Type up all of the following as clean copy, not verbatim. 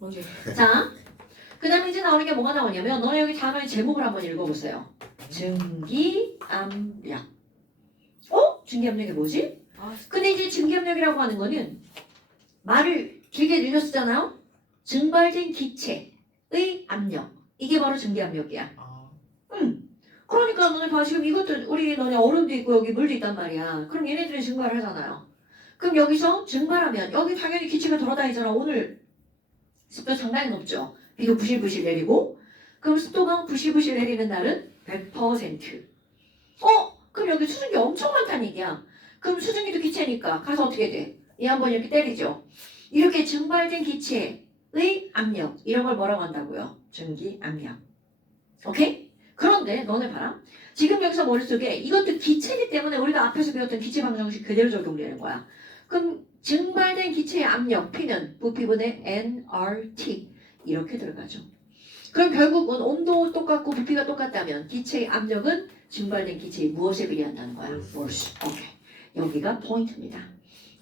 오케이. 자, 그 다음에 이제 나오는 게 뭐가 나오냐면 너네 여기 단어의 제목을 한번 읽어보세요. 증기압력. 증기압력이 뭐지? 아, 근데 이제 증기압력이라고 하는 거는 말을 길게 늘려 쓰잖아요. 증발된 기체의 압력. 이게 바로 증기압력이야. 아, 그러니까 너네 봐. 지금 이것도 우리 너네 얼음도 있고 여기 물도 있단 말이야. 그럼 얘네들이 증발을 하잖아요. 그럼 여기서 증발하면 여기 당연히 기체가 돌아다니잖아. 오늘 습도 상당히 높죠. 비도 부실부실 내리고. 그럼 습도가 부실부실 내리는 날은 100%. 그럼 여기 수증기 엄청 많다는 얘기야. 그럼 수증기도 기체니까 가서 어떻게 돼? 얘 한번 이렇게 때리죠. 이렇게 증발된 기체의 압력 이런 걸 뭐라고 한다고요? 증기압력. 오케이? 그런데 너네 봐라. 지금 여기서 머릿속에 이것도 기체이기 때문에 우리가 앞에서 배웠던 기체 방정식 그대로 적용되는 거야. 그럼 증발된 기체의 압력 P는 부피분의 nRT 이렇게 들어가죠. 그럼 결국은 온도 똑같고 부피가 똑같다면 기체의 압력은 증발된 기체의 무엇에 비례한다는 거야? force. 오케이. 여기가 포인트입니다.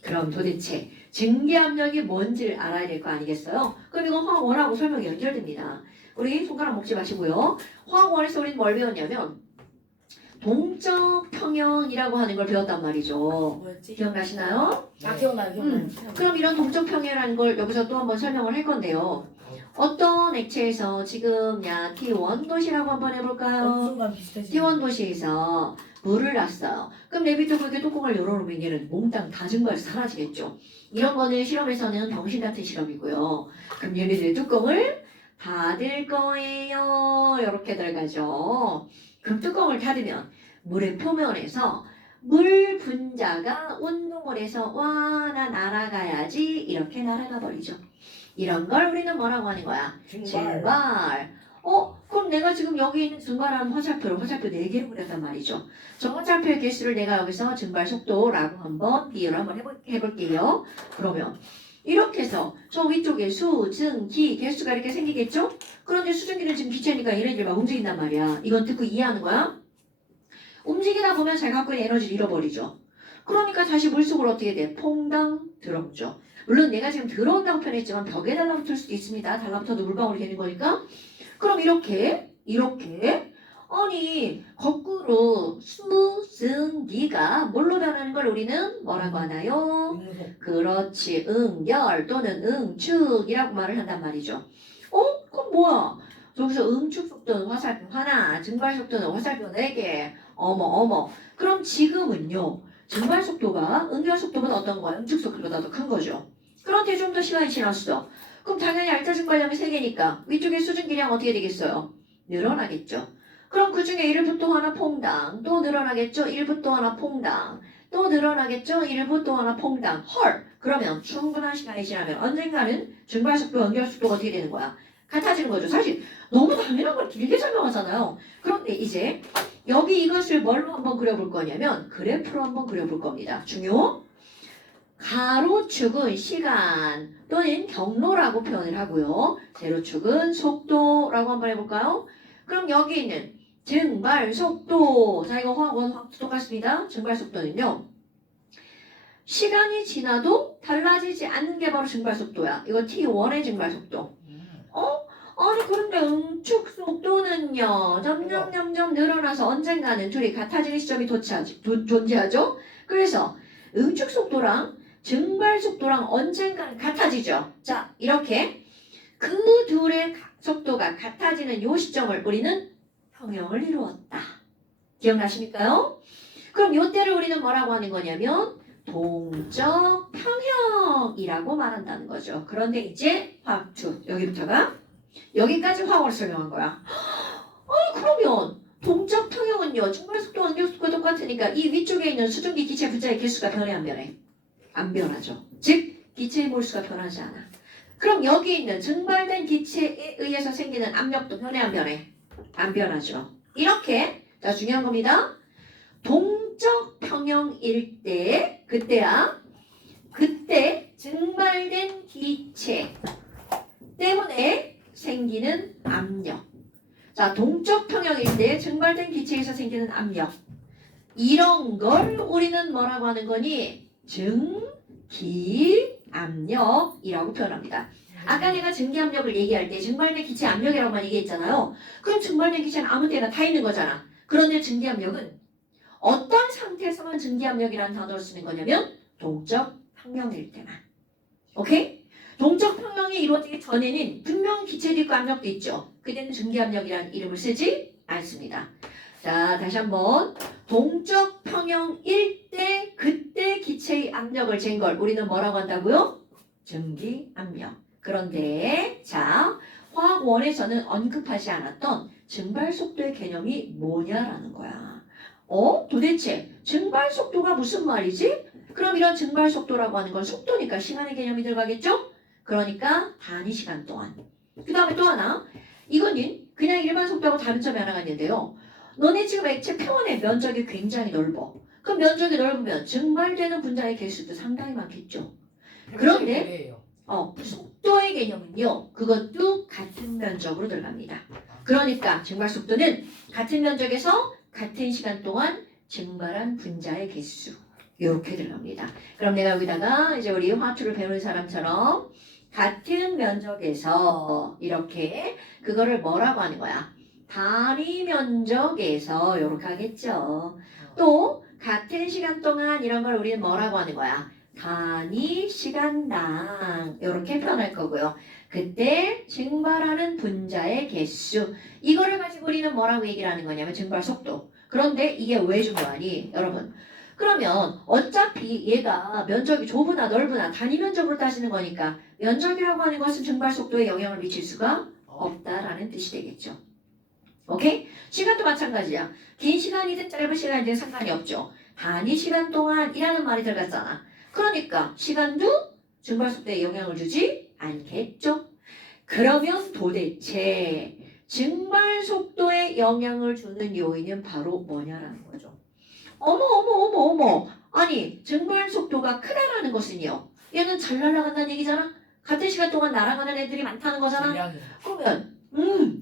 그럼 도대체 증기압력이 뭔지를 알아야 될 거 아니겠어요? 그럼 이건 화학원하고 설명이 연결됩니다. 우리 손가락 먹지 마시고요. 화학원에서 우리는 뭘 배웠냐면 동적 평형이라고 하는 걸 배웠단 말이죠. 뭐였지? 기억나시나요? 아, 기억나요, 기억나요. 그럼 이런 동적 평형이라는 걸 여기서 또 한번 설명을 할 건데요. 어떤 액체에서 지금 T1 도시라고 한번 해볼까요? 어느 순간 비슷해지네. T1 도시에서 물을 놨어요. 그럼 내비도 그렇게 뚜껑을 열어놓으면 얘는 몽땅 다 증발해서 사라지겠죠. 이런 거는 실험에서는 병신 같은 실험이고요. 그럼 얘네들 뚜껑을 닫을 거예요. 이렇게 들어가죠. 그럼 뚜껑을 닫으면 물의 표면에서 물 분자가 운동을 해서 와, 나 날아가야지 이렇게 날아가 버리죠. 이런 걸 우리는 뭐라고 하는 거야? 증발. 그럼 내가 지금 여기 있는 증발하는 화살표 4개로 그렸단 말이죠. 저 화살표의 개수를 내가 여기서 증발 속도라고 한번 비교를 한번 해볼게요. 그러면 이렇게 해서 저 위쪽에 수, 증, 기 개수가 이렇게 생기겠죠? 그런데 수증기는 지금 기체니까 얘네들이 막 움직인단 말이야. 이건 듣고 이해하는 거야? 움직이다 보면 잘 갖고 있는 에너지를 잃어버리죠. 그러니까 다시 물속으로 어떻게 돼? 퐁당 들어오죠. 물론 내가 지금 들어온다고 표현했지만 벽에 달라붙을 수도 있습니다. 달라붙어도 물방울이 되는 거니까. 그럼 이렇게 아니 거꾸로 수증기가 뭘로 변하는 걸 우리는 뭐라고 하나요? 응속. 그렇지, 응열 또는 응축이라고 말을 한단 말이죠. 그럼 뭐야? 저기서 응축 속도는 화살표 하나, 증발 속도는 화살표 4개. 어머. 그럼 지금은요, 증발 속도가 응열 속도보다 어떤 거야? 응축 속도보다 더 큰 거죠. 그런데 좀 더 시간이 지났어. 그럼 당연히 알타 증발량이 3개니까 위쪽에 수증기량 어떻게 되겠어요? 늘어나겠죠. 그럼 그 중에 1부 또 하나 퐁당, 또 늘어나겠죠? 1부 또 하나 퐁당, 또 늘어나겠죠? 1부 또 하나 퐁당. 헐! 그러면 충분한 시간이 지나면 언젠가는 증발 속도, 응열 속도가 어떻게 되는 거야? 같아지는 거죠. 사실 너무 당연한 걸 길게 설명하잖아요. 그런데 이제 여기 이것을 뭘로 한번 그려볼 거냐면 그래프로 한번 그려볼 겁니다. 중요. 가로축은 시간 또는 경로라고 표현을 하고요. 세로축은 속도라고 한번 해볼까요? 그럼 여기 있는 증발 속도. 자, 이거 화학원 똑같습니다. 증발 속도는요. 시간이 지나도 달라지지 않는 게 바로 증발 속도야. 이거 T1의 증발 속도. 아니 그런데 응축 속도는요. 점점 늘어나서 언젠가는 둘이 같아지는 시점이 존재하죠. 그래서 응축 속도랑 증발 속도랑 언젠가는 같아지죠. 자, 이렇게 그 둘의 속도가 같아지는 요 시점을 우리는 평형을 이루었다. 기억나십니까요? 그럼 요때를 우리는 뭐라고 하는 거냐면 동적 평형이라고 말한다는 거죠. 그런데 이제 화학 2 여기까지 화학으로 설명한 거야. 아니 그러면 동적 평형은요. 증발 속도와 응력 속도가 똑같으니까 이 위쪽에 있는 수증기 기체 분자의 개수가 변해 안 변해? 안 변하죠. 즉 기체의 몰수가 변하지 않아. 그럼 여기 있는 증발된 기체에 의해서 생기는 압력도 변해 안 변해? 안 변하죠. 이렇게 자 중요한 겁니다. 동적 평형일 때 그때 증발된 기체 때문에 생기는 압력. 자, 동적 평형일 때 증발된 기체에서 생기는 압력. 이런 걸 우리는 뭐라고 하는 거니? 증기압력. 압력이라고 표현합니다. 아까 내가 증기압력을 얘기할 때 증발된 기체 압력이라고만 얘기했잖아요. 그럼 증발된 기체는 아무 때나 다 있는 거잖아. 그런데 증기압력은 어떤 상태에서만 증기압력이라는 단어를 쓰는 거냐면 동적 평형일 때만. 오케이? 동적 평형이 이루어지기 전에는 분명 기체도 있고 압력도 있죠. 그때는 증기압력이라는 이름을 쓰지 않습니다. 자, 다시 한번 동적 평형일 때 그때 기체의 압력을 잰 걸 우리는 뭐라고 한다고요? 증기압력. 그런데 자, 화학원에서는 언급하지 않았던 증발 속도의 개념이 뭐냐라는 거야. 도대체 증발 속도가 무슨 말이지? 그럼 이런 증발 속도라고 하는 건 속도니까 시간의 개념이 들어가겠죠? 그러니까 단위 시간 동안. 그 다음에 또 하나, 이거는 그냥 일반 속도하고 다른 점이 하나가 있는데요. 너네 지금 액체 표면의 면적이 굉장히 넓어. 그럼 면적이 넓으면 증발되는 분자의 개수도 상당히 많겠죠. 그런데 속도의 개념은요, 그것도 같은 면적으로 들어갑니다. 그러니까 증발 속도는 같은 면적에서 같은 시간 동안 증발한 분자의 개수 이렇게 들어갑니다. 그럼 내가 여기다가 이제 우리 화투를 배우는 사람처럼 같은 면적에서 이렇게 그거를 뭐라고 하는 거야? 단위 면적에서 이렇게 하겠죠. 또 같은 시간 동안 이런 걸 우리는 뭐라고 하는 거야? 단위 시간당 이렇게 표현할 거고요. 그때 증발하는 분자의 개수 이거를 가지고 우리는 뭐라고 얘기를 하는 거냐면 증발 속도. 그런데 이게 왜 중요하니? 여러분 그러면 어차피 얘가 면적이 좁으나 넓으나 단위 면적으로 따지는 거니까 면적이라고 하는 것은 증발 속도에 영향을 미칠 수가 없다라는 뜻이 되겠죠. 오케이? 시간도 마찬가지야. 긴 시간이든 짧은 시간이든 상관이 없죠. 단위 시간 동안이라는 말이 들어갔잖아. 그러니까 시간도 증발 속도에 영향을 주지 않겠죠. 그러면 도대체 증발 속도에 영향을 주는 요인은 바로 뭐냐라는 거죠. 어머. 아니 증발 속도가 크다라는 것은요. 얘는 잘 날아간다는 얘기잖아. 같은 시간 동안 날아가는 애들이 많다는 거잖아. 그러면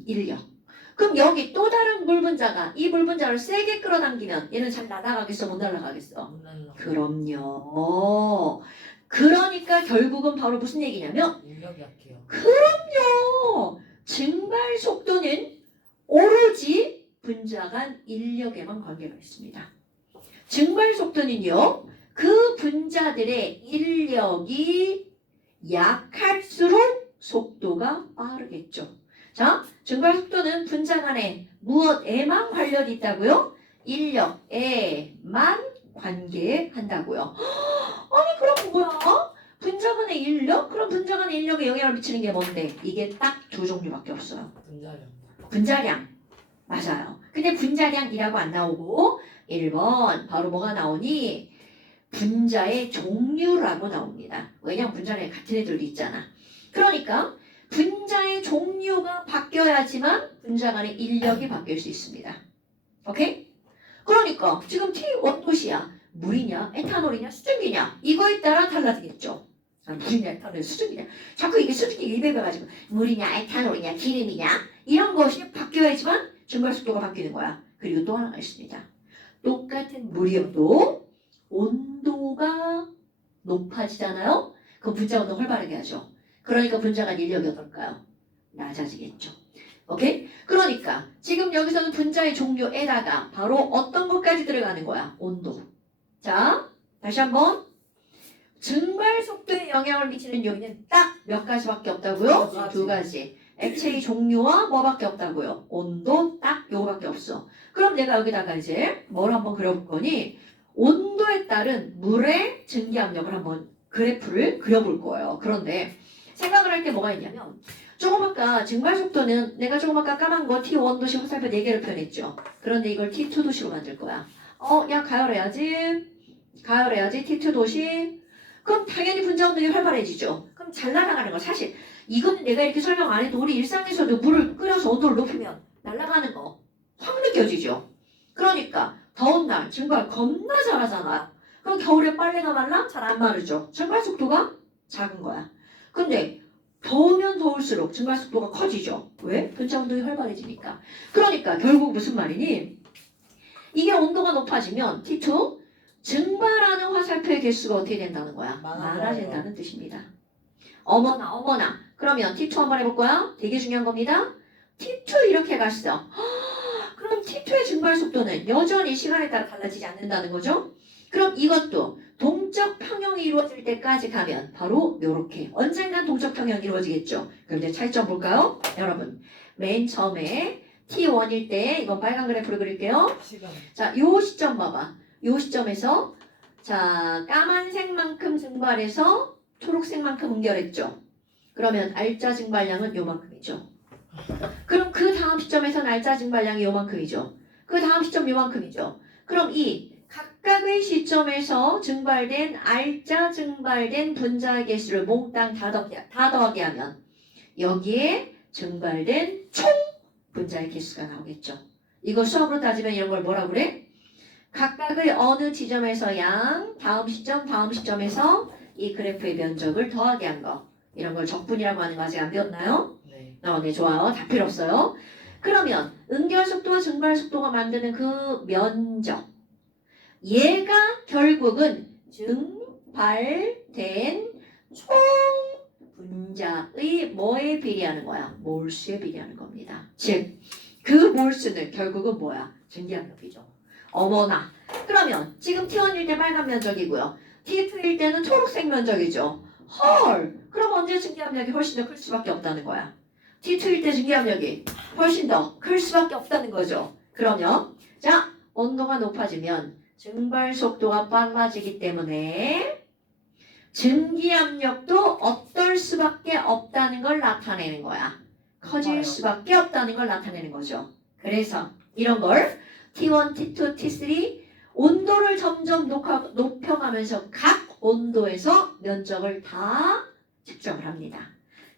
인력. 그럼 여기 또 다른 물 분자가 이 물 분자를 세게 끌어당기면 얘는 잘 날아가겠어 못 날아가겠어? 그럼요. 그러니까 결국은 바로 무슨 얘기냐면 인력이 약해요. 그럼요. 증발 속도는 오로지 분자 간 인력에만 관계가 있습니다. 증발 속도는요. 그 분자들의 인력이 약할수록 속도가 빠르겠죠. 자, 증발 속도는 분자 간에 무엇에만 관련이 있다고요? 인력에만 관계한다고요. 아니 그럼 뭐야? 분자 간의 인력? 그럼 분자 간의 인력에 영향을 미치는 게 뭔데? 이게 딱 두 종류밖에 없어요. 분자량. 맞아요. 근데 분자량이라고 안 나오고 1번 바로 뭐가 나오니? 분자의 종류라고 나옵니다. 왜냐면 분자량이 같은 애들도 있잖아. 그러니까 분자의 종류가 바뀌어야지만 분자 간의 인력이 바뀔 수 있습니다. 오케이? 그러니까 지금 T1도시야. 물이냐, 에탄올이냐, 수증기냐 이거에 따라 달라지겠죠. 물이냐, 에탄올, 수증기냐. 자꾸 이게 수증기가 입에가지고 물이냐, 에탄올이냐, 기름이냐 이런 것이 바뀌어야지만 증발 속도가 바뀌는 거야. 그리고 또 하나가 있습니다. 똑같은 물이어도 온도가 높아지잖아요. 그럼 분자 온도 활발하게 하죠. 그러니까 분자 간 인력이 어떨까요? 낮아지겠죠. 오케이? 그러니까 지금 여기서는 분자의 종류에다가 바로 어떤 것까지 들어가는 거야? 온도. 자, 다시 한번. 증발 속도에 영향을 미치는 요인은 딱 몇 가지밖에 없다고요? 두 가지. 액체의 종류와 뭐밖에 없다고요? 온도 딱 요거밖에 없어. 그럼 내가 여기다가 이제 뭘 한번 그려볼 거니? 온도에 따른 물의 증기압력을 한번 그래프를 그려볼 거예요. 그런데 생각을 할 때 뭐가 있냐면 조금 아까 증발 속도는 내가 조금 아까 까만 거 T1도시 화살표 4개를 표현했죠. 그런데 이걸 T2도시로 만들 거야. 야 가열해야지 T2도시. 그럼 당연히 분자 운동이 활발해지죠. 그럼 잘 날아가는 거 사실 이거는 내가 이렇게 설명 안 해도 우리 일상에서도 물을 끓여서 온도를 높이면 날아가는 거 확 느껴지죠. 그러니까 더운 날 증발 겁나 잘하잖아. 그럼 겨울에 빨래가 말라? 잘 안 마르죠. 증발 속도가 작은 거야. 근데 더우면 더울수록 증발 속도가 커지죠. 왜? 분자 운동이 활발해지니까. 그러니까 결국 무슨 말이니? 이게 온도가 높아지면 T2 증발하는 화살표의 개수가 어떻게 된다는 거야? 많아진다는 뜻입니다. 어머나. 그러면 T2 한번 해볼까요? 되게 중요한 겁니다. T2 이렇게 갔어. 그럼 T2의 증발 속도는 여전히 시간에 따라 달라지지 않는다는 거죠? 그럼 이것도 동적 평형이 이루어질 때까지 가면 바로 이렇게 언젠간 동적 평형이 이루어지겠죠. 그럼 이제 차이점 볼까요? 여러분 맨 처음에 T1일 때 이건 빨간 그래프를 그릴게요. 시간. 자, 요 시점 봐봐. 요 시점에서 자 까만색만큼 증발해서 초록색만큼 응결했죠. 그러면 알짜 증발량은 요만큼이죠. 그럼 그 다음 시점에서 알짜 증발량이 요만큼이죠. 그 다음 시점 요만큼이죠. 그럼 이 각각의 시점에서 증발된 알짜 증발된 분자의 개수를 몽땅 다 더하게 하면 여기에 증발된 총 분자의 개수가 나오겠죠. 이거 수학으로 따지면 이런 걸 뭐라 그래? 각각의 어느 지점에서 양, 다음 시점에서 이 그래프의 면적을 더하게 한 거. 이런 걸 적분이라고 하는 거 아직 안 배웠나요? 네. 네, 좋아요. 다 필요 없어요. 그러면 응결 속도와 증발 속도가 만드는 그 면적. 얘가 결국은 증발된 총 분자의 뭐에 비례하는 거야? 몰수에 비례하는 겁니다. 즉, 그 몰수는 결국은 뭐야? 증기압력이죠. 어머나. 그러면 지금 T1일 때 빨간 면적이고요. T2일 때는 초록색 면적이죠. 헐. 그럼 언제 증기압력이 훨씬 더 클 수밖에 없다는 거야. T2일 때 증기압력이 훨씬 더 클 수밖에 없다는 거죠. 그러면 자, 온도가 높아지면 증발 속도가 빨라지기 때문에 증기압력도 어떨 수밖에 없다는 걸 나타내는 거야. 커질 수밖에 없다는 걸 나타내는 거죠. 그래서 이런 걸 T1, T2, T3 온도를 점점 높여가면서 각 온도에서 면적을 다 측정을 합니다.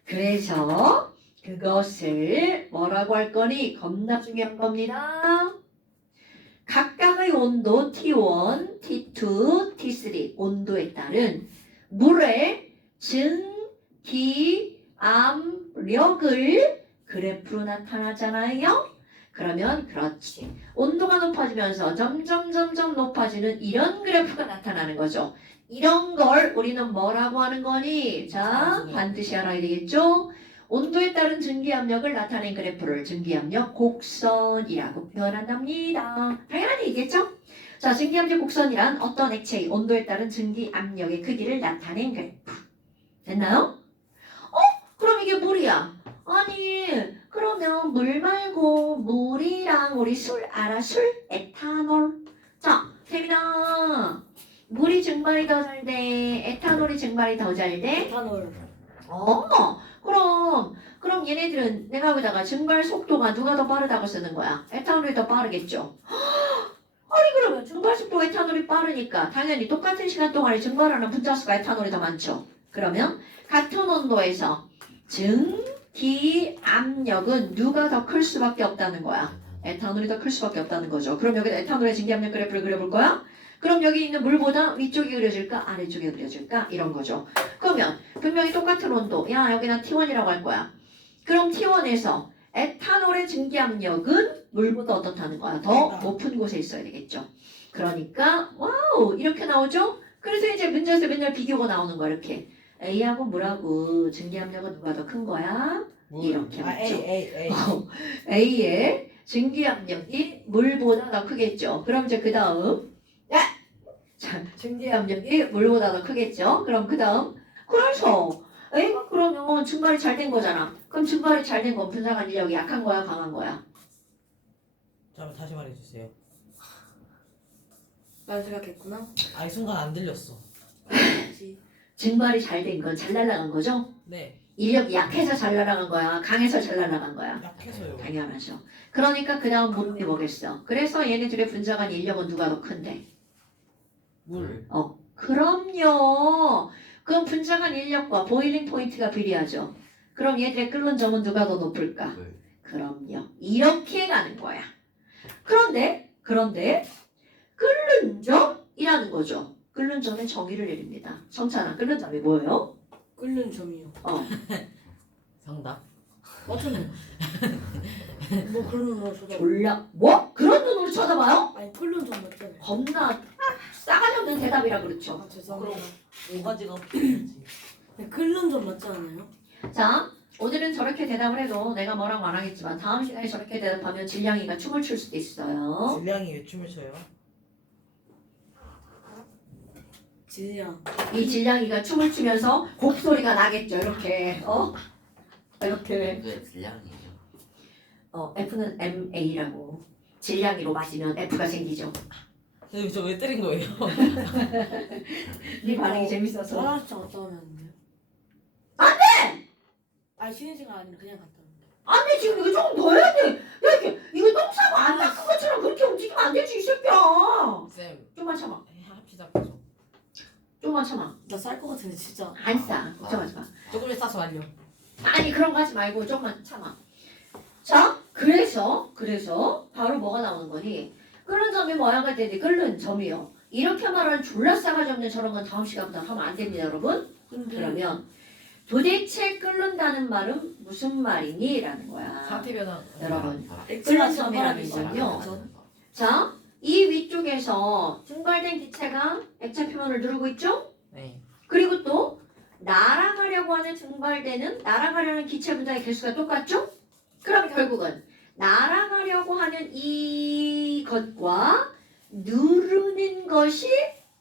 그래서 그것을 뭐라고 할 거니? 겁나 중요한 겁니다. 각각의 온도 T1, T2, T3 온도에 따른 물의 증기압력을 그래프로 나타나잖아요. 그러면 그렇지. 온도가 높아지면서 점점 높아지는 이런 그래프가 나타나는 거죠. 이런 걸 우리는 뭐라고 하는 거니? 자, 반드시 알아야 되겠죠? 온도에 따른 증기압력을 나타낸 그래프를 증기압력 곡선이라고 표현한답니다. 당연하게 얘기했죠? 자, 증기압력 곡선이란 어떤 액체의 온도에 따른 증기압력의 크기를 나타낸 그래프. 됐나요? 그럼 이게 물이야. 아니, 그러면 물 말고 물이랑 우리 술 알아? 술? 에탄올. 자, 세민아. 물이 증발이 더 잘 돼? 에탄올이 증발이 더 잘 돼? 에탄올. 그럼 얘네들은 내가 여기다가 증발 속도가 누가 더 빠르다고 쓰는 거야? 에탄올이 더 빠르겠죠? 아니 그러면 증발 속도가 에탄올이 빠르니까 당연히 똑같은 시간 동안에 증발하는 분자 수가 에탄올이 더 많죠. 그러면 같은 온도에서 증기압력은 누가 더 클 수밖에 없다는 거야? 에탄올이 더 클 수밖에 없다는 거죠. 그럼 여기다 에탄올의 증기압력 그래프를 그려볼 거야? 그럼 여기 있는 물보다 위쪽이 그려질까? 아래쪽이 그려질까? 이런 거죠. 그러면 분명히 똑같은 온도. 야, 여기는 T1이라고 할 거야. 그럼 T1에서 에탄올의 증기압력은 물보다 어떻다는 거야? 더 높은 곳에 있어야 되겠죠. 그러니까 와우 이렇게 나오죠? 그래서 이제 문제에서 맨날 비교가 나오는 거야. 이렇게. A하고 물하고 증기압력은 누가 더 큰 거야? 이렇게 맞죠. A의 증기압력이 물보다 더 크겠죠. 그럼 이제 그 다음 자, 증기압력이 물보다 더 크겠죠. 그럼 그 다음 그래서 A가 그러면 증발이 잘 된 거잖아. 그럼 증발이 잘 된 건 분자간 인력이 약한 거야 강한 거야? 잠깐 다시 말해주세요. 난 생각했구나. 이 순간 안 들렸어. 증발이 잘 된 건 잘 날아간 거죠? 네. 인력이 약해서 잘 날아간 거야? 강해서 잘 날아간 거야? 약해서요. 당연하죠. 그러니까 그 다음 물이 뭐겠어? 그래서 얘네들의 분자간 인력은 누가 더 큰데? 물. 그럼요. 그럼 분자간 인력과 보일링 포인트가 비례하죠. 그럼 얘들의 끓는 점은 누가 더 높을까? 네. 그럼요. 이렇게 가는 거야. 그런데 끓는 점이라는 거죠. 끓는 점의 정의를 내립니다. 성찬아, 끓는 점이 뭐예요? 끓는 점이요. 정답. 맞췄네. 뭐 그런 거 쳐다. 졸라 뭐? 그런 눈으로 쳐다봐요? 아니 끓는 점 맞잖아요. 겁나 싸가지 없는 대답이라 그렇죠. 아 죄송합니다. 5가지가 필요하지. 네, 끓는 점 맞지 않아요? 자, 오늘은 저렇게 대답을 해도 내가 뭐라고 안 하겠지만 다음 시간에 저렇게 대답하면 질량이가 춤을 출 수도 있어요. 질량이 왜 춤을 춰요? 질량. 이 질량이가 춤을 추면서 곡소리가 나겠죠. 이렇게 이렇게 이게 질량이에요. F는 MA라고 질량이로 맞으면 F가 생기죠. 선생님 저 왜 때린 거예요? 네 반응이 재밌어서. 화장실 갔다 오면 안 돼요? 안돼! 아니 쉬는 시간 아니라 그냥 갔다 오면 돼요. 안돼 지금 이거 조금 더 해야 돼. 야 이렇게 이거 똥 싸고 안 닦은 것처럼 그렇게 움직이면 안 되지 이 새끼야. 쌤 좀만 참아. 합시다 계속. 좀만 참아. 나쌀 것 같은데 진짜. 안 싸. 걱정하지 마. 조금만 싸서 말려. 아니 그런 거 하지 말고 조금만 참아. 자, 그래서 바로 뭐가 나오는 거니? 끓는 점이 모양할 때는 끓는 점이요. 이렇게 말하는 졸라 싸가지 없는 저런 건 다음 시간부터 하면 안 됩니다, 여러분. 근데 그러면 도대체 끓는다는 말은 무슨 말이니? 라는 거야. 상태 변화. 여러분. 액체가 끓는 점이라는 증발하기 건요. 시작하죠. 자, 이 위쪽에서 증발된 기체가 액체 표면을 누르고 있죠? 네. 그리고 또 날아가려고 하는 날아가려는 기체 분자의 개수가 똑같죠? 그럼 결국은 날아가려고 하는 이것과 누르는 것이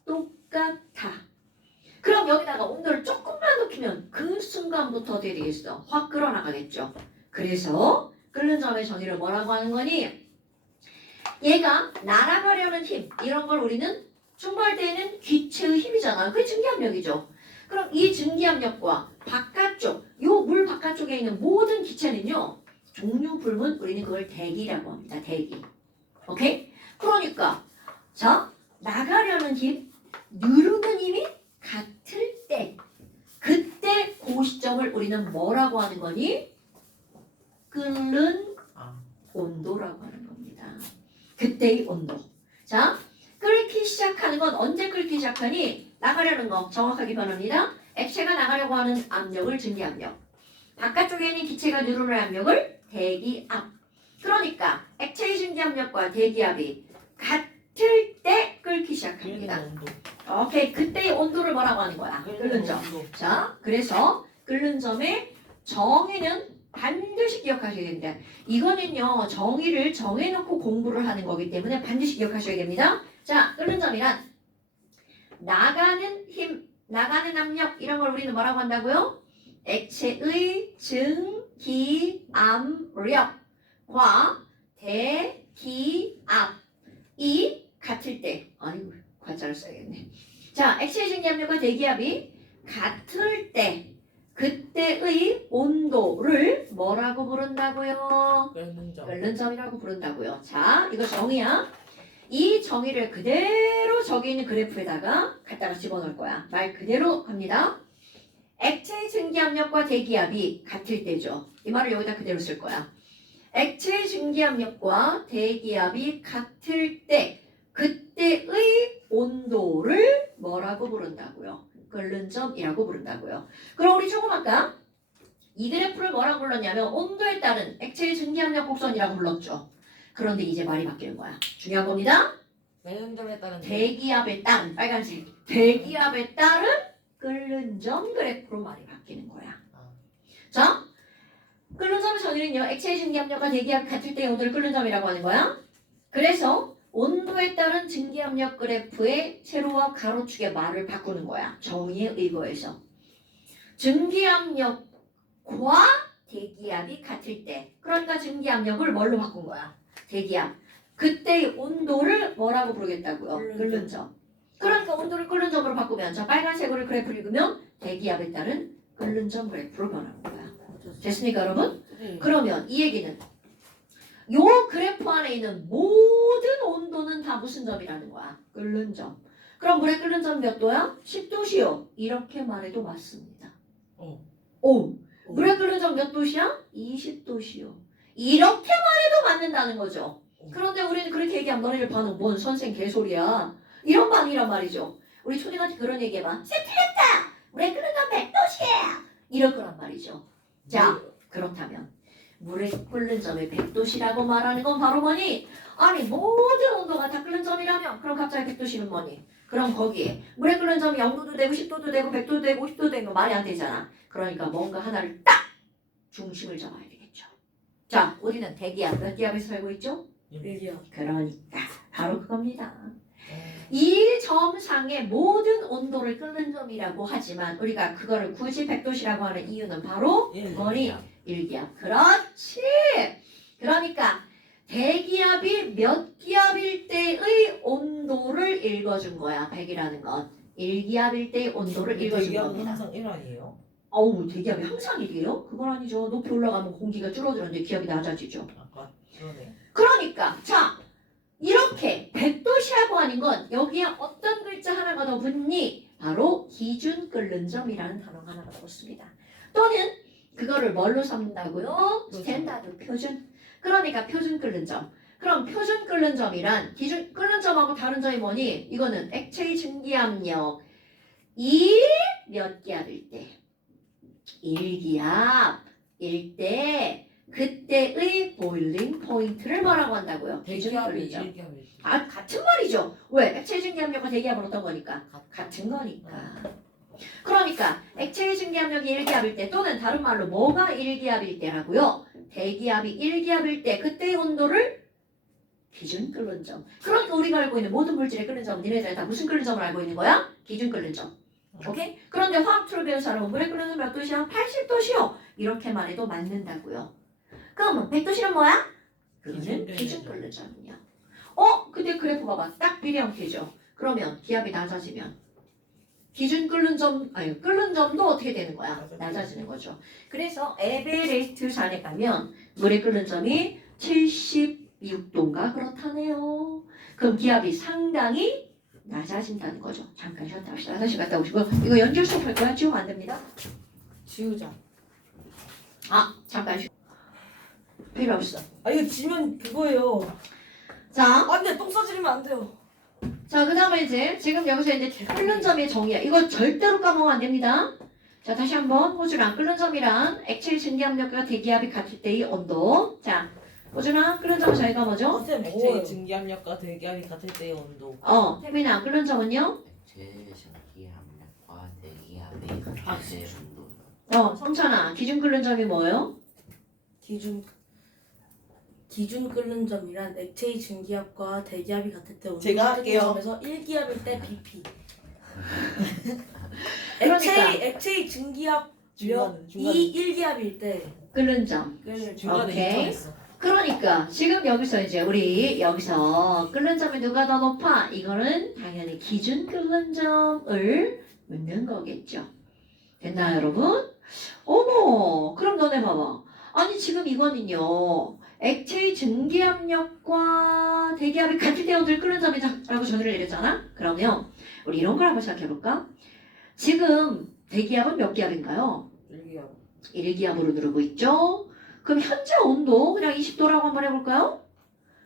똑같아. 그럼 여기다가 온도를 조금만 높이면 그 순간부터 되겠어. 확 끌어나가겠죠. 그래서 끓는 점의 정의를 뭐라고 하는 거니? 얘가 날아가려는 힘, 이런 걸 우리는 증발되는 기체의 힘이잖아요. 그게 증기압력이죠. 그럼 이 증기압력과 바깥쪽, 요 물 바깥쪽에 있는 모든 기체는요. 종류 불문 우리는 그걸 대기라고 합니다. 대기. 오케이? 그러니까 자, 나가려는 힘, 누르는 힘이 같을 때 그때 그 시점을 우리는 뭐라고 하는 거니? 끓는 아. 온도라고 하는 겁니다. 그때의 온도. 자, 끓기 시작하는 건 언제 끓기 시작하니? 나가려는 거 정확하게 변합니다. 액체가 나가려고 하는 압력을 증기압력. 바깥쪽에 있는 기체가 누르는 압력을 대기압. 그러니까 액체의 증기압력과 대기압이 같을 때 끓기 끓는 시작합니다. 온도. 오케이, 그때의 온도를 뭐라고 하는 거야? 끓는 점. 온도. 자, 그래서 끓는 점의 정의는 반드시 기억하셔야 됩니다. 이거는요, 정의를 정해놓고 공부를 하는 거기 때문에 반드시 기억하셔야 됩니다. 자, 끓는 점이란 나가는 힘, 나가는 압력 이런 걸 우리는 뭐라고 한다고요? 액체의 증기압력과 대기압이 같을 때, 아이고 과자를 써야겠네. 자, 액체의 증기압력과 대기압이 같을 때 그때의 온도를 뭐라고 부른다고요? 끓는 점. 끓는 점이라고 부른다고요. 자, 이거 정의야. 이 정의를 그대로 저기 있는 그래프에다가 갖다가 집어넣을 거야. 말 그대로 합니다. 액체의 증기압력과 대기압이 같을 때죠. 이 말을 여기다 그대로 쓸 거야. 액체의 증기압력과 대기압이 같을 때 그때의 온도를 뭐라고 부른다고요? 끓는 점이라고 부른다고요. 그럼 우리 조금 아까 이 그래프를 뭐라고 불렀냐면 온도에 따른 액체의 증기압력 곡선이라고 불렀죠. 그런데 이제 말이 바뀌는 거야. 중요한 겁니다. 끓는 점에 따른 대기압에 따른 빨간색 대기압에 따른 끓는 점 그래프로 말이 바뀌는 거야. 자, 끓는 점의 정의는요. 액체의 증기압력과 대기압이 같을 때의 온도를 끓는 점이라고 하는 거야. 그래서 온도에 따른 증기압력 그래프의 세로와 가로축의 말을 바꾸는 거야. 정의에 의거해서. 증기압력과 대기압이 같을 때 그러니까 증기압력을 뭘로 바꾼 거야? 대기압. 그때의 온도를 뭐라고 부르겠다고요? 끓는 점. 그러니까 온도를 끓는 점으로 바꾸면 저 빨간색으로 그래프를 읽으면 대기압에 따른 끓는 점 그래프로 변하는 거야. 됐습니까 여러분? 네. 그러면 이 얘기는 요 그래프 안에 있는 모든 온도는 다 무슨 점이라는 거야? 끓는 점. 그럼 물에 끓는 점 몇 도야? 10도시요. 이렇게 말해도 맞습니다. 오. 물에 끓는 점 몇 도시야? 20도시요. 이렇게 말해도 맞는다는 거죠. 그런데 우리는 그렇게 얘기하면 너네들 반응 뭔 선생 개소리야. 이런 반응이란 말이죠. 우리 초딩한테 그런 얘기해봐. 쌤 틀렸다. 물에 끓는 점 100도시야. 이럴 거란 말이죠. 자, 그렇다면 물에 끓는 점이 100도시라고 말하는 건 바로 뭐니? 아니 모든 온도가 다 끓는 점이라면 그럼 갑자기 100도시는 뭐니? 그럼 거기에 물에 끓는 점이 0도도 되고 10도도 되고 100도도 되고 50도도 되는 거 말이 안 되잖아. 그러니까 뭔가 하나를 딱 중심을 잡아야 되겠죠. 자, 우리는 대기압 몇 기압에서 살고 있죠? 일기야. 그러니까 바로 그겁니다. 이 점상의 모든 온도를 끓는 점이라고 하지만 우리가 그거를 굳이 100도시라고 하는 이유는 바로 뭐니? 일기압. 그렇지. 그러니까 대기압이 몇 기압일 때의 온도를 읽어준 거야. 100이라는 건. 1기압일 때의 온도를 읽어준 대기압은 겁니다. 항상 1 아니에요? 어우, 대기압이 항상 1이에요? 그건 아니죠. 높이 올라가면 공기가 줄어들었는데 기압이 낮아지죠. 아까 그러네. 그러니까 자 이렇게 100도시라고 하는 건 여기에 어떤 글자 하나가 더 붙니? 바로 기준 끓는 점이라는 단어가 하나가 더 붙습니다. 또는 그거를 뭘로 삼는다고요? 스탠다드 표준. 그러니까 표준 끓는 점. 그럼 표준 끓는 점이란 기준 끓는 점하고 다른 점이 뭐니? 이거는 액체의 증기압력 몇 기압일 때? 1기압일 때 그때의 보일링 포인트를 뭐라고 한다고요? 기준 대기압이 끓는 점. 1기압이 아 같은 말이죠. 왜? 액체의 증기압력과 대기압은 어떤 거니까? 같은 거니까. 그러니까 액체의 증기압력이 1기압일 때 또는 다른 말로 뭐가 1기압일 때라고요? 대기압이 1기압일 때 그때의 온도를 기준 끓는 점. 그러니까 우리가 알고 있는 모든 물질의 끓는 점은 니네들 다 무슨 끓는 점을 알고 있는 거야? 기준 끓는 점. 오케이? 그런데 화학투를 배운 사람은 물에 끓는 점 몇 도시야? 80도시요. 이렇게만 해도 맞는다고요. 그러면 100도시는 뭐야? 그거는 기준 끓는 점이야. 근데 그래프 봐봐. 딱 비례 형태죠. 그러면 기압이 낮아지면 기준 끓는 점, 아니 끓는 점도 어떻게 되는 거야? 낮아지는 거죠. 그래서 에베레스트 산에 가면 물에 끓는 점이 76도인가 그렇다네요. 그럼 기압이 상당히 낮아진다는 거죠. 잠깐 쉬었다 합시다. 다시 갔다 오시고 이거 연결 수업 할 거야? 지우면 안 됩니다. 지우자. 잠깐 필요 없어. 아 이거 지면 그거예요. 자, 안돼 똥 싸지르면 안 돼요. 자, 그 다음에 이제 지금 여기서 이제 끓는 점의 정의야. 이거 절대로 까먹으면 안 됩니다. 자, 다시 한번 호준아, 끓는 점이란 액체의 증기압력과 대기압이 같을 때의 온도. 자, 호준아, 끓는 점은 저희가 뭐죠? 선생님 액체의 뭐예요? 증기압력과 대기압이 같을 때의 온도. 태민아, 끓는 점은요? 제신기압력과 대기압의 같은 온도. 성찬아, 기준 끓는 점이 뭐예요? 기준 끓는 점이란 액체의 증기압과 대기압이 같을 때 제가 할게요. 점에서 1기압일 때 BP. 그러니까. 액체의 증기압 중간 이 1기압일 때 끓는 점. 중간에 오케이. 인정했어. 그러니까 지금 여기서 이제 우리 여기서 끓는 점이 누가 더 높아? 이거는 당연히 기준 끓는 점을 묻는 거겠죠. 됐나요, 여러분? 어머, 그럼 너네 봐봐. 아니 지금 이거는요. 액체의 증기압력과 대기압이 같을 때 온도를 끓는 점이라고 전제를 내렸잖아? 그러면 우리 이런 걸 한번 생각해볼까? 지금 대기압은 몇 기압인가요? 1기압. 1기압으로 누르고 있죠? 그럼 현재 온도 그냥 20도라고 한번 해볼까요?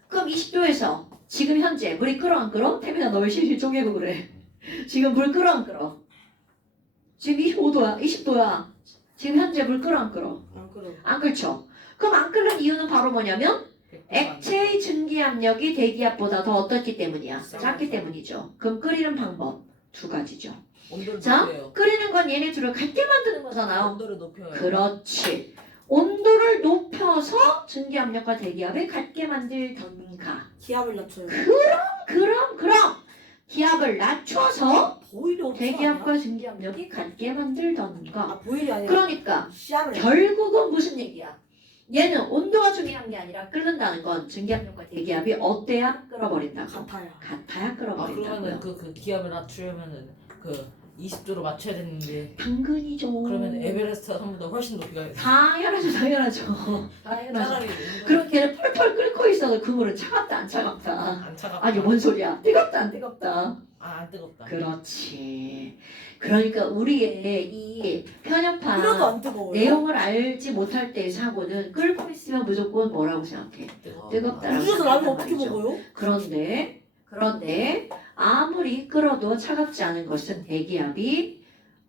그럼 20도에서 지금 현재 물이 끓어 안 끓어? 태민아 너 왜 실실 쪼개고 그래? 지금 물 끓어 안 끓어? 지금 25도야 20도야 지금 현재 물 끓어 안 끓어? 안 끓어. 안 끓죠? 그럼 안 끓는 이유는 바로 뭐냐면 액체의 증기압력이 대기압보다 더 어떻기 때문이야? 작기 때문이죠. 그럼 끓이는 방법 두 가지죠. 온도를 자, 높여요. 끓이는 건 얘네 둘을 같게 만드는 거잖아. 온도를 높여요. 그렇지. 온도를 높여서 증기압력과 대기압을 같게 만들던가. 기압을 낮춰요. 그럼 기압을 낮춰서 보일이 없어. 대기압과 증기압력이 같게 만들던가. 아 보일이 아니라 그러니까 시압을. 결국은 무슨 얘기야? 얘는 온도가 중요한 게 아니라 끓는다는 건 증기압력과 대기압이 어때야 끓어버린다고. 같아요. 같아야 아 끓어버린다고요. 그러면은 그 기압을 낮추려면은 그 20도로 맞춰야 되는데 당근이죠. 그러면 에베레스트가 한번더 훨씬 높이 가야 돼. 당연하죠. 당연하죠. 차라리 그럼 걔는 펄펄 끓고 있어도 그 물은 차갑다 안 차갑다. 안 차갑다. 아니 뭔 소리야? 뜨겁다 안 뜨겁다. 안 뜨겁다. 그렇지. 그러니까 우리의 이 편협한 끓여도 안 뜨거워요. 내용을 알지 못할 때의 사고는 끓고 있으면 무조건 뭐라고 생각해? 뜨겁다라고 우주에서 라면 어떻게 말이죠. 먹어요? 그런데 아무리 끓어도 차갑지 않은 것은 대기압이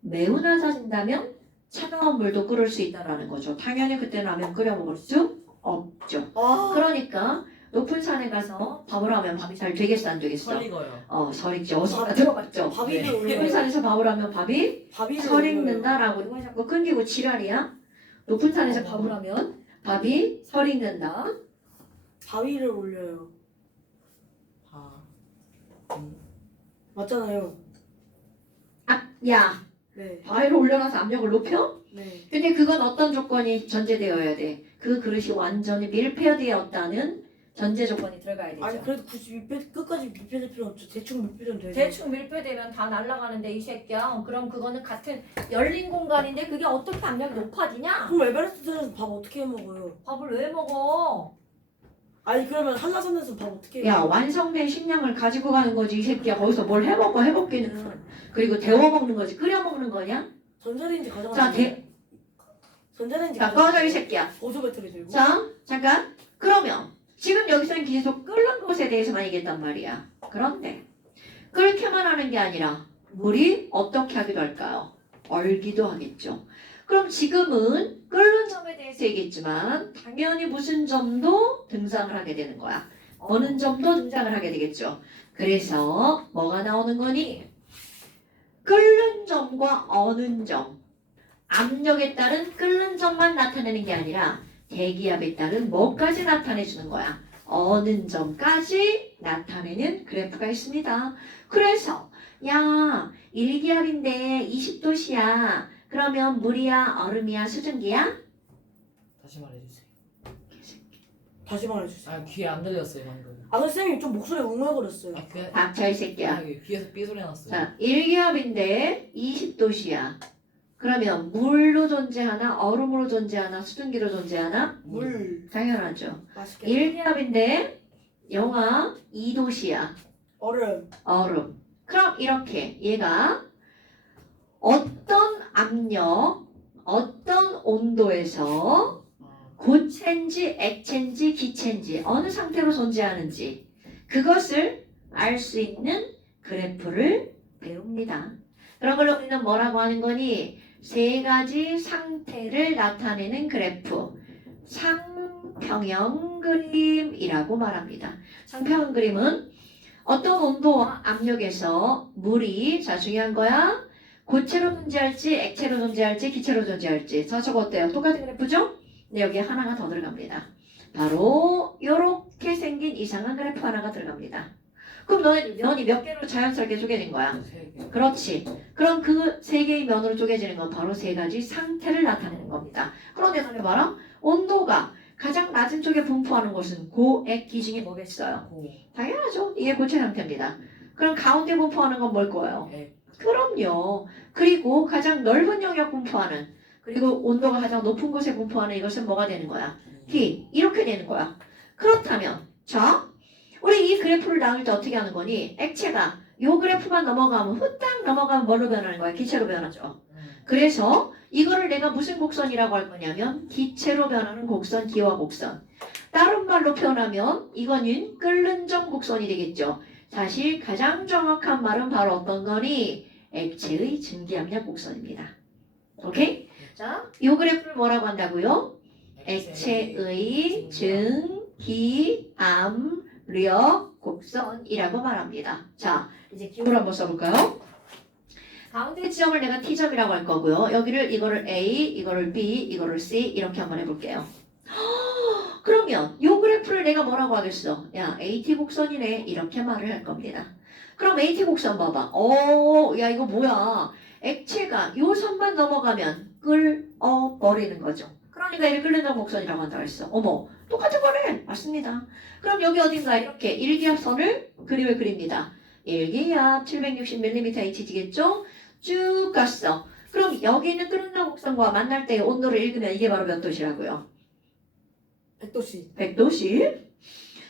매우 낮아진다면 차가운 물도 끓을 수 있다라는 거죠. 당연히 그때 라면 끓여 먹을 수 없죠. 아 그러니까 높은 산에 가서 밥을 하면 밥이 잘 되겠어 안 되겠어? 설 익어요. 설 익지. 어디가 들어봤죠? 밥 네. 위를 높은 올려요. 산에서 밥을 하면 밥이 밥 위를 설 올려요. 익는다라고 이거 자꾸 끊기고 지랄이야. 높은 산에서 밥을 하면 밥이 설 익는다. 밥 위를 올려요. 다. 맞잖아요. 야, 네. 밥 위로 올려놔서 압력을 높여? 네. 근데 그건 어떤 조건이 전제되어야 돼? 그 그릇이 완전히 밀폐되었다는 전제 조건이 들어가야 되죠. 아니 그래도 굳이 끝까지 밀폐될 필요 없죠. 대충 밀폐되면 되죠. 대충 밀폐되면 다 날아가는데 이 새끼야. 그럼 그거는 같은 열린 공간인데 그게 어떻게 압력이 높아지냐? 그럼 에베레스트에서 밥 어떻게 해 먹어요? 밥을 왜 먹어? 아니 그러면 한라산에서 밥 어떻게 해요? 야, 완성된 식량을 가지고 가는 거지 이 새끼야. 거기서 뭘 해먹어 해먹기는. 그리고 데워 먹는 거지. 끓여 먹는 거냐? 전자레인지 자, 가져가세요. 전자레인지 자, 꺼져 이 새끼야. 보조 배터리 들고. 자, 잠깐. 그러면 지금 여기서는 계속 끓는 것에 대해서만 얘기했단 말이야. 그런데 끓기만 하는 게 아니라 물이 어떻게 하기도 할까요? 얼기도 하겠죠. 그럼 지금은 끓는 점에 대해서 얘기했지만 당연히 무슨 점도 등장을 하게 되는 거야. 어느 점도 등장을 하게 되겠죠. 그래서 뭐가 나오는 거니? 끓는 점과 어는 점. 압력에 따른 끓는 점만 나타내는 게 아니라 대기압에 따른 뭐까지 나타내주는 거야. 어느 점까지 나타내는 그래프가 있습니다. 그래서 야 1기압인데 20도씨야. 그러면 물이야 얼음이야 수증기야? 다시 말해주세요. 다시 말해주세요. 아 귀에 안 들렸어요 방금. 아 선생님 좀 목소리 웅얼거렸어요. 아 귀에 닥쳐 이 새끼야. 귀에서 삐 소리 났어요. 자 1기압인데 20도씨야. 그러면 물로 존재하나 얼음으로 존재하나 수증기로 존재하나? 물. 당연하죠. 맛있게. 1기압인데 영하 2도씨야. 얼음. 얼음. 그럼 이렇게 얘가 어떤 압력, 어떤 온도에서 고체인지 액체인지 기체인지 어느 상태로 존재하는지 그것을 알 수 있는 그래프를 배웁니다. 그런 걸 우리는 뭐라고 하는 거니? 세 가지 상태를 나타내는 그래프. 상평형 그림이라고 말합니다. 상평형 그림은 어떤 온도와 압력에서 물이 자 중요한 거야. 고체로 존재할지 액체로 존재할지 기체로 존재할지. 자 저거 어때요? 똑같은 그래프죠? 근데 여기에 하나가 더 들어갑니다. 바로 이렇게 생긴 이상한 그래프 하나가 들어갑니다. 그럼 너네 면이 몇 개로 자연스럽게 쪼개진 거야? 3개. 그렇지. 그럼 그 세 개의 면으로 쪼개지는 건 바로 세 가지 상태를 나타내는 겁니다. 그런데 너네 봐라. 온도가 가장 낮은 쪽에 분포하는 곳은 고액 기중에 뭐겠어요? 고. 당연하죠. 이게 고체 상태입니다. 그럼 가운데 분포하는 건 뭘 거예요? 액. 그럼요. 그리고 가장 넓은 영역 분포하는 그리고 온도가 가장 높은 곳에 분포하는 이것은 뭐가 되는 거야? 기. 이렇게 되는 거야. 그렇다면 자 우리 이 그래프를 나눌 때 어떻게 하는 거니? 액체가 요 그래프만 넘어가면 후딱 넘어가면 뭘로 변하는 거야? 기체로 변하죠. 그래서 이거를 내가 무슨 곡선이라고 할 거냐면 기체로 변하는 곡선, 기와 곡선. 다른 말로 표현하면 이거는 끓는 점 곡선이 되겠죠. 사실 가장 정확한 말은 바로 어떤 거니? 액체의 증기압력 곡선입니다. 오케이? 자, 이 그래프를 뭐라고 한다고요? 액체의 증기압력 곡선이라고 말합니다. 자, 이제 기호를 한번 써볼까요? 가운데 지점을 내가 T점이라고 할 거고요. 여기를 이거를 A, 이거를 B, 이거를 C 이렇게 한번 해볼게요. 그러면 이 그래프를 내가 뭐라고 하겠어? 야, AT 곡선이네 이렇게 말을 할 겁니다. 그럼 AT 곡선 봐봐. 야 이거 뭐야? 액체가 요 선만 넘어가면 끓어버리는 거죠. 그러니까 이를 끓는 곡선이라고 한다고 했어. 어머, 똑같은 거네. 맞습니다. 그럼 여기 어딘가 이렇게 일기압선을 그림을 그립니다. 일기압 760mm HG겠죠? 쭉 갔어. 그럼 여기 있는 끓는 곡선과 만날 때의 온도를 읽으면 이게 바로 몇 도시라고요? 100도씨. 100도씨?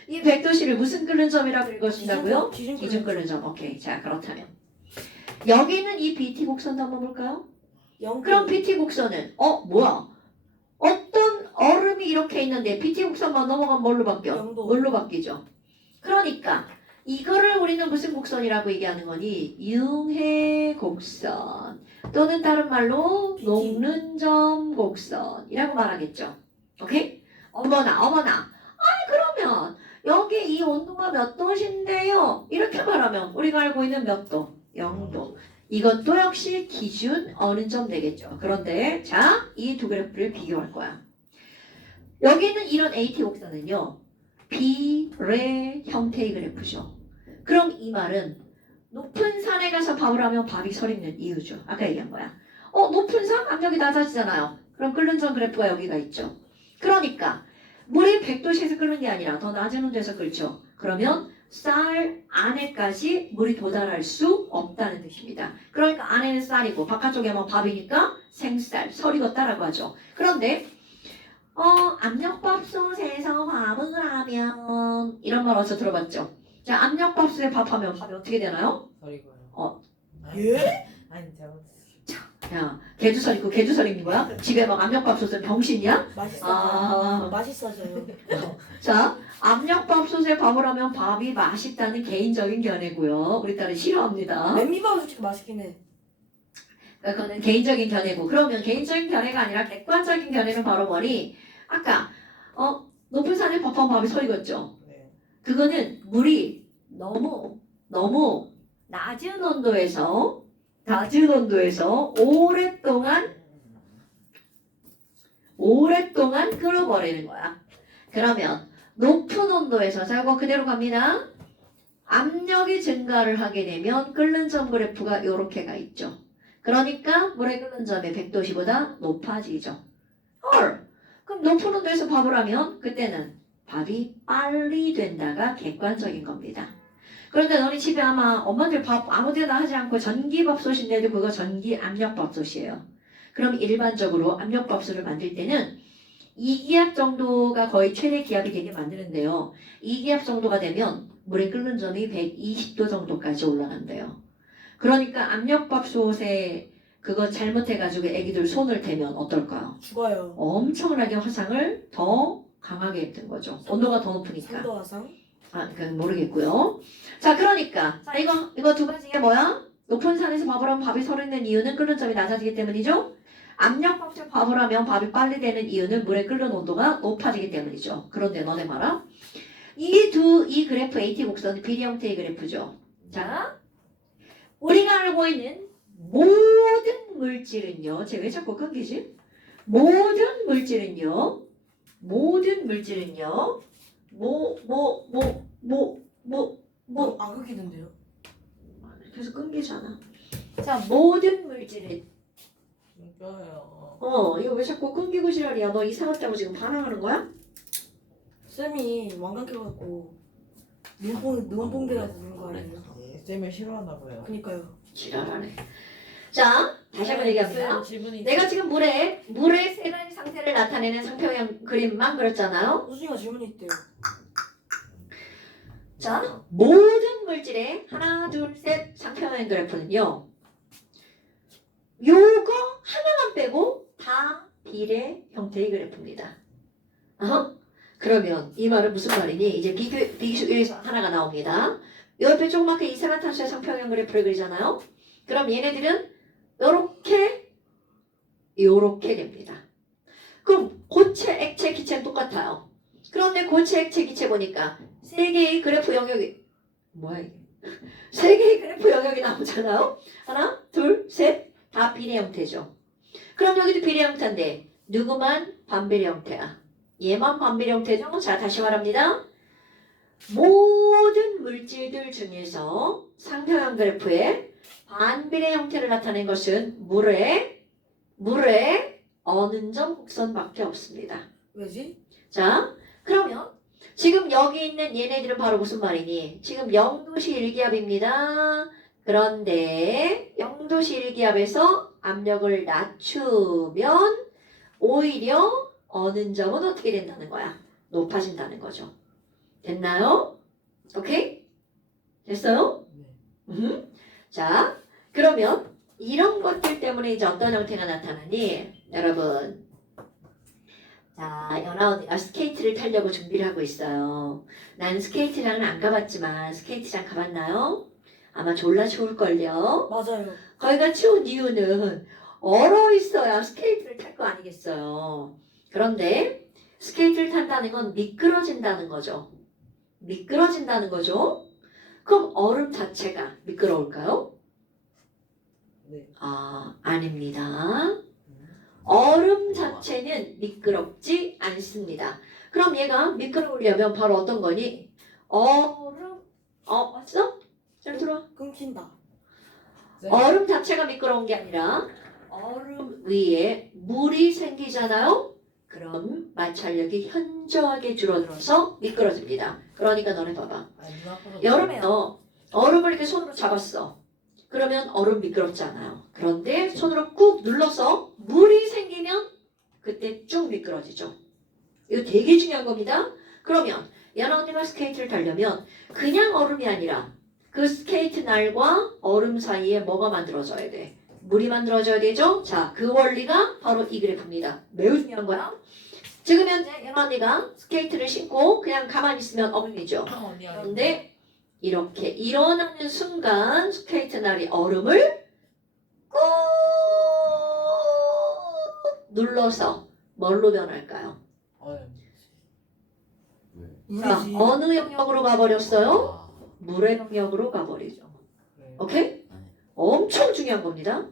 이 100도씨를 무슨 끓는 점이라고 읽어준다고요? 기준 기준 끓는 점. 오케이. 자, 그렇다면 여기 있는 이 BT 곡선도 한번 볼까요? 그럼 BT 곡선은 뭐야? 어떤 얼음이 이렇게 있는데 BT 곡선만 넘어가면 뭘로 바뀌어? 영도. 뭘로 바뀌죠? 그러니까 이거를 우리는 무슨 곡선이라고 얘기하는 거니? 융해 곡선 또는 다른 말로 BT. 녹는 점 곡선이라고 말하겠죠. 오케이? 어머나. 아니 그러면 여기 이 온도가 몇 도신데요? 이렇게 말하면 우리가 알고 있는 몇 도? 0도. 이것도 역시 기준 어느 점 되겠죠. 그런데 자, 이 두 그래프를 비교할 거야. 여기 있는 이런 AT 곡선은요. 비례 형태의 그래프죠. 그럼 이 말은 높은 산에 가서 밥을 하면 밥이 서리는 이유죠. 아까 얘기한 거야. 높은 산 압력이 낮아지잖아요. 그럼 끓는 점 그래프가 여기가 있죠. 그러니까 물이 100도씨에서 끓는 게 아니라 더 낮은 온도에서 끓죠. 그러면 쌀 안에까지 물이 도달할 수 없다는 뜻입니다. 그러니까 안에는 쌀이고 바깥쪽에 뭐 밥이니까 생쌀, 설익었다라고 하죠. 그런데 압력밥솥에서 밥을 하면 이런 말 어디서 들어봤죠? 자, 압력밥솥에 밥하면 밥이 어떻게 되나요? 버리고요. 예? 아니 제가 야, 개주설 있고 개주설 있는 거야? 집에 막 압력밥솥은 병신이야? 맛있어져요. 맛있어져요. 자, 압력밥솥에 밥을 하면 밥이 맛있다는 개인적인 견해고요. 우리 딸은 싫어합니다. 맨미밥은 솔직히 맛있긴 해. 그거는 개인적인 견해고. 그러면 개인적인 견해가 아니라 객관적인 견해는 바로 뭐니? 아까 높은 산에 밥하면 밥이 서익었죠. 네. 그거는 물이 너무 낮은 온도에서 오랫동안 끓어버리는 거야. 그러면 높은 온도에서 자, 이거 그대로 갑니다. 압력이 증가를 하게 되면 끓는 점 그래프가 이렇게가 있죠. 그러니까 물의 끓는 점이 100도씨보다 높아지죠. 그럼 높은 온도에서 밥을 하면 그때는 밥이 빨리 된다가 객관적인 겁니다. 그런데 너네 집에 아마 엄마들 밥 아무데나 하지 않고 전기밥솥인데도 그거 전기 압력밥솥이에요. 그럼 일반적으로 압력밥솥을 만들 때는 2기압 정도가 거의 최대 기압이 되게 만드는데요. 2기압 정도가 되면 물의 끓는 점이 120도 정도까지 올라간대요. 그러니까 압력밥솥에 그거 잘못해가지고 애기들 손을 대면 어떨까요? 죽어요. 엄청나게 화상을 더 강하게 했던 거죠. 온도가 더 높으니까. 상도화상? 그건 모르겠고요. 자, 그러니까 자 이거 두 가지가 뭐야? 높은 산에서 밥을 하면 밥이 서리는 이유는 끓는 점이 낮아지기 때문이죠. 압력밥솥에 밥을 하면 밥이 빨리 되는 이유는 물의 끓는 온도가 높아지기 때문이죠. 그런데 너네 봐라. 이 그래프 AT 곡선은 비례 형태의 그래프죠. 자, 우리가 알고 있는 모든 물질은요. 쟤 왜 자꾸 끊기지? 모든 물질은요. 안 끊기는데요? 계속 끊기잖아. 자, 모든 물질은 이거요. 이거 왜 자꾸 끊기고 지랄이야? 너 이상하다고 지금 반항하는 거야? 쌤이 왕관 껴갖고 눈뽕대라고 부른 거 아니에요? 쌤을 싫어하나 봐요. 그니까요. 지랄하네. 자, 다시 한번 얘기합니다. 쌤 질문이 내가 지금 물의 세 가지 상태를 나타내는 상표형 그림만 그렸잖아요. 우승이가 질문이 있대요. 자, 모든 물질의 하나, 둘, 셋 상표형 그래프는요. 요거 하나만 빼고 다 비례 형태의 그래프입니다. 그러면 이 말은 무슨 말이니? 이제 비교에서 하나가 나옵니다. 옆에 조그맣게 이산화탄소의 상표형 그래프를 그리잖아요. 그럼 얘네들은 요렇게 됩니다. 그럼 고체, 액체, 기체는 똑같아요. 그런데 고체, 액체, 기체 보니까 세 개의 그래프 영역이 뭐야 이게? 세 개의 그래프 영역이 나오잖아요. 하나, 둘, 셋, 다 비례 형태죠. 그럼 여기도 비례 형태인데 누구만 반비례 형태야? 얘만 반비례 형태죠. 자, 다시 말합니다. 모든 물질들 중에서 상표형 그래프에 반비례 형태를 나타낸 것은 물의 어느 점 곡선밖에 없습니다. 왜지? 자, 그러면 지금 여기 있는 얘네들은 바로 무슨 말이니? 지금 0도씨 1기압입니다. 그런데 0도씨 1기압에서 압력을 낮추면 오히려 어느 점은 어떻게 된다는 거야? 높아진다는 거죠. 됐나요? 오케이? 됐어요? 네. 자, 그러면 이런 것들 때문에 이제 어떤 형태가 나타나니? 여러분, 자, 연아 언니가 스케이트를 타려고 준비를 하고 있어요. 난 스케이트장은 안 가봤지만 스케이트장 가봤나요? 아마 졸라 추울걸요? 맞아요. 거기가 추운 이유는 얼어 있어야 스케이트를 탈 거 아니겠어요? 그런데 스케이트를 탄다는 건 미끄러진다는 거죠. 미끄러진다는 거죠. 그럼 얼음 자체가 미끄러울까요? 네. 아닙니다. 얼음 자체는 미끄럽지 않습니다. 그럼 얘가 미끄러우려면 바로 어떤 거니? 얼음, 왔어? 잘 들어와. 끊긴다. 네. 얼음 자체가 미끄러운 게 아니라 얼음 위에 물이 생기잖아요? 그럼 마찰력이 현저하게 줄어들어서 미끄러집니다. 그러니까 너네 봐봐. 아니, 눈 아파서 여름에 너 얼음을 이렇게 손으로 잡았어. 그러면 얼음 미끄럽지 않아요. 그런데 손으로 꾹 눌러서 물이 생기면 그때 쭉 미끄러지죠. 이거 되게 중요한 겁니다. 그러면 연아 언니가 스케이트를 타려면 그냥 얼음이 아니라 그 스케이트 날과 얼음 사이에 뭐가 만들어져야 돼? 물이 만들어져야 되죠? 자, 그 원리가 바로 이 그래프입니다. 매우 중요한 거야. 지금 현재 연아 언니가 스케이트를 신고 그냥 가만히 있으면 얼음이죠. 언니가 그런데 이렇게 일어나는 순간 스케이트 날이 얼음을 꾹 눌러서 뭘로 변할까요? 자, 어느 영역으로 가버렸어요? 물의 영역으로 가버리죠. 오케이? 엄청 중요한 겁니다.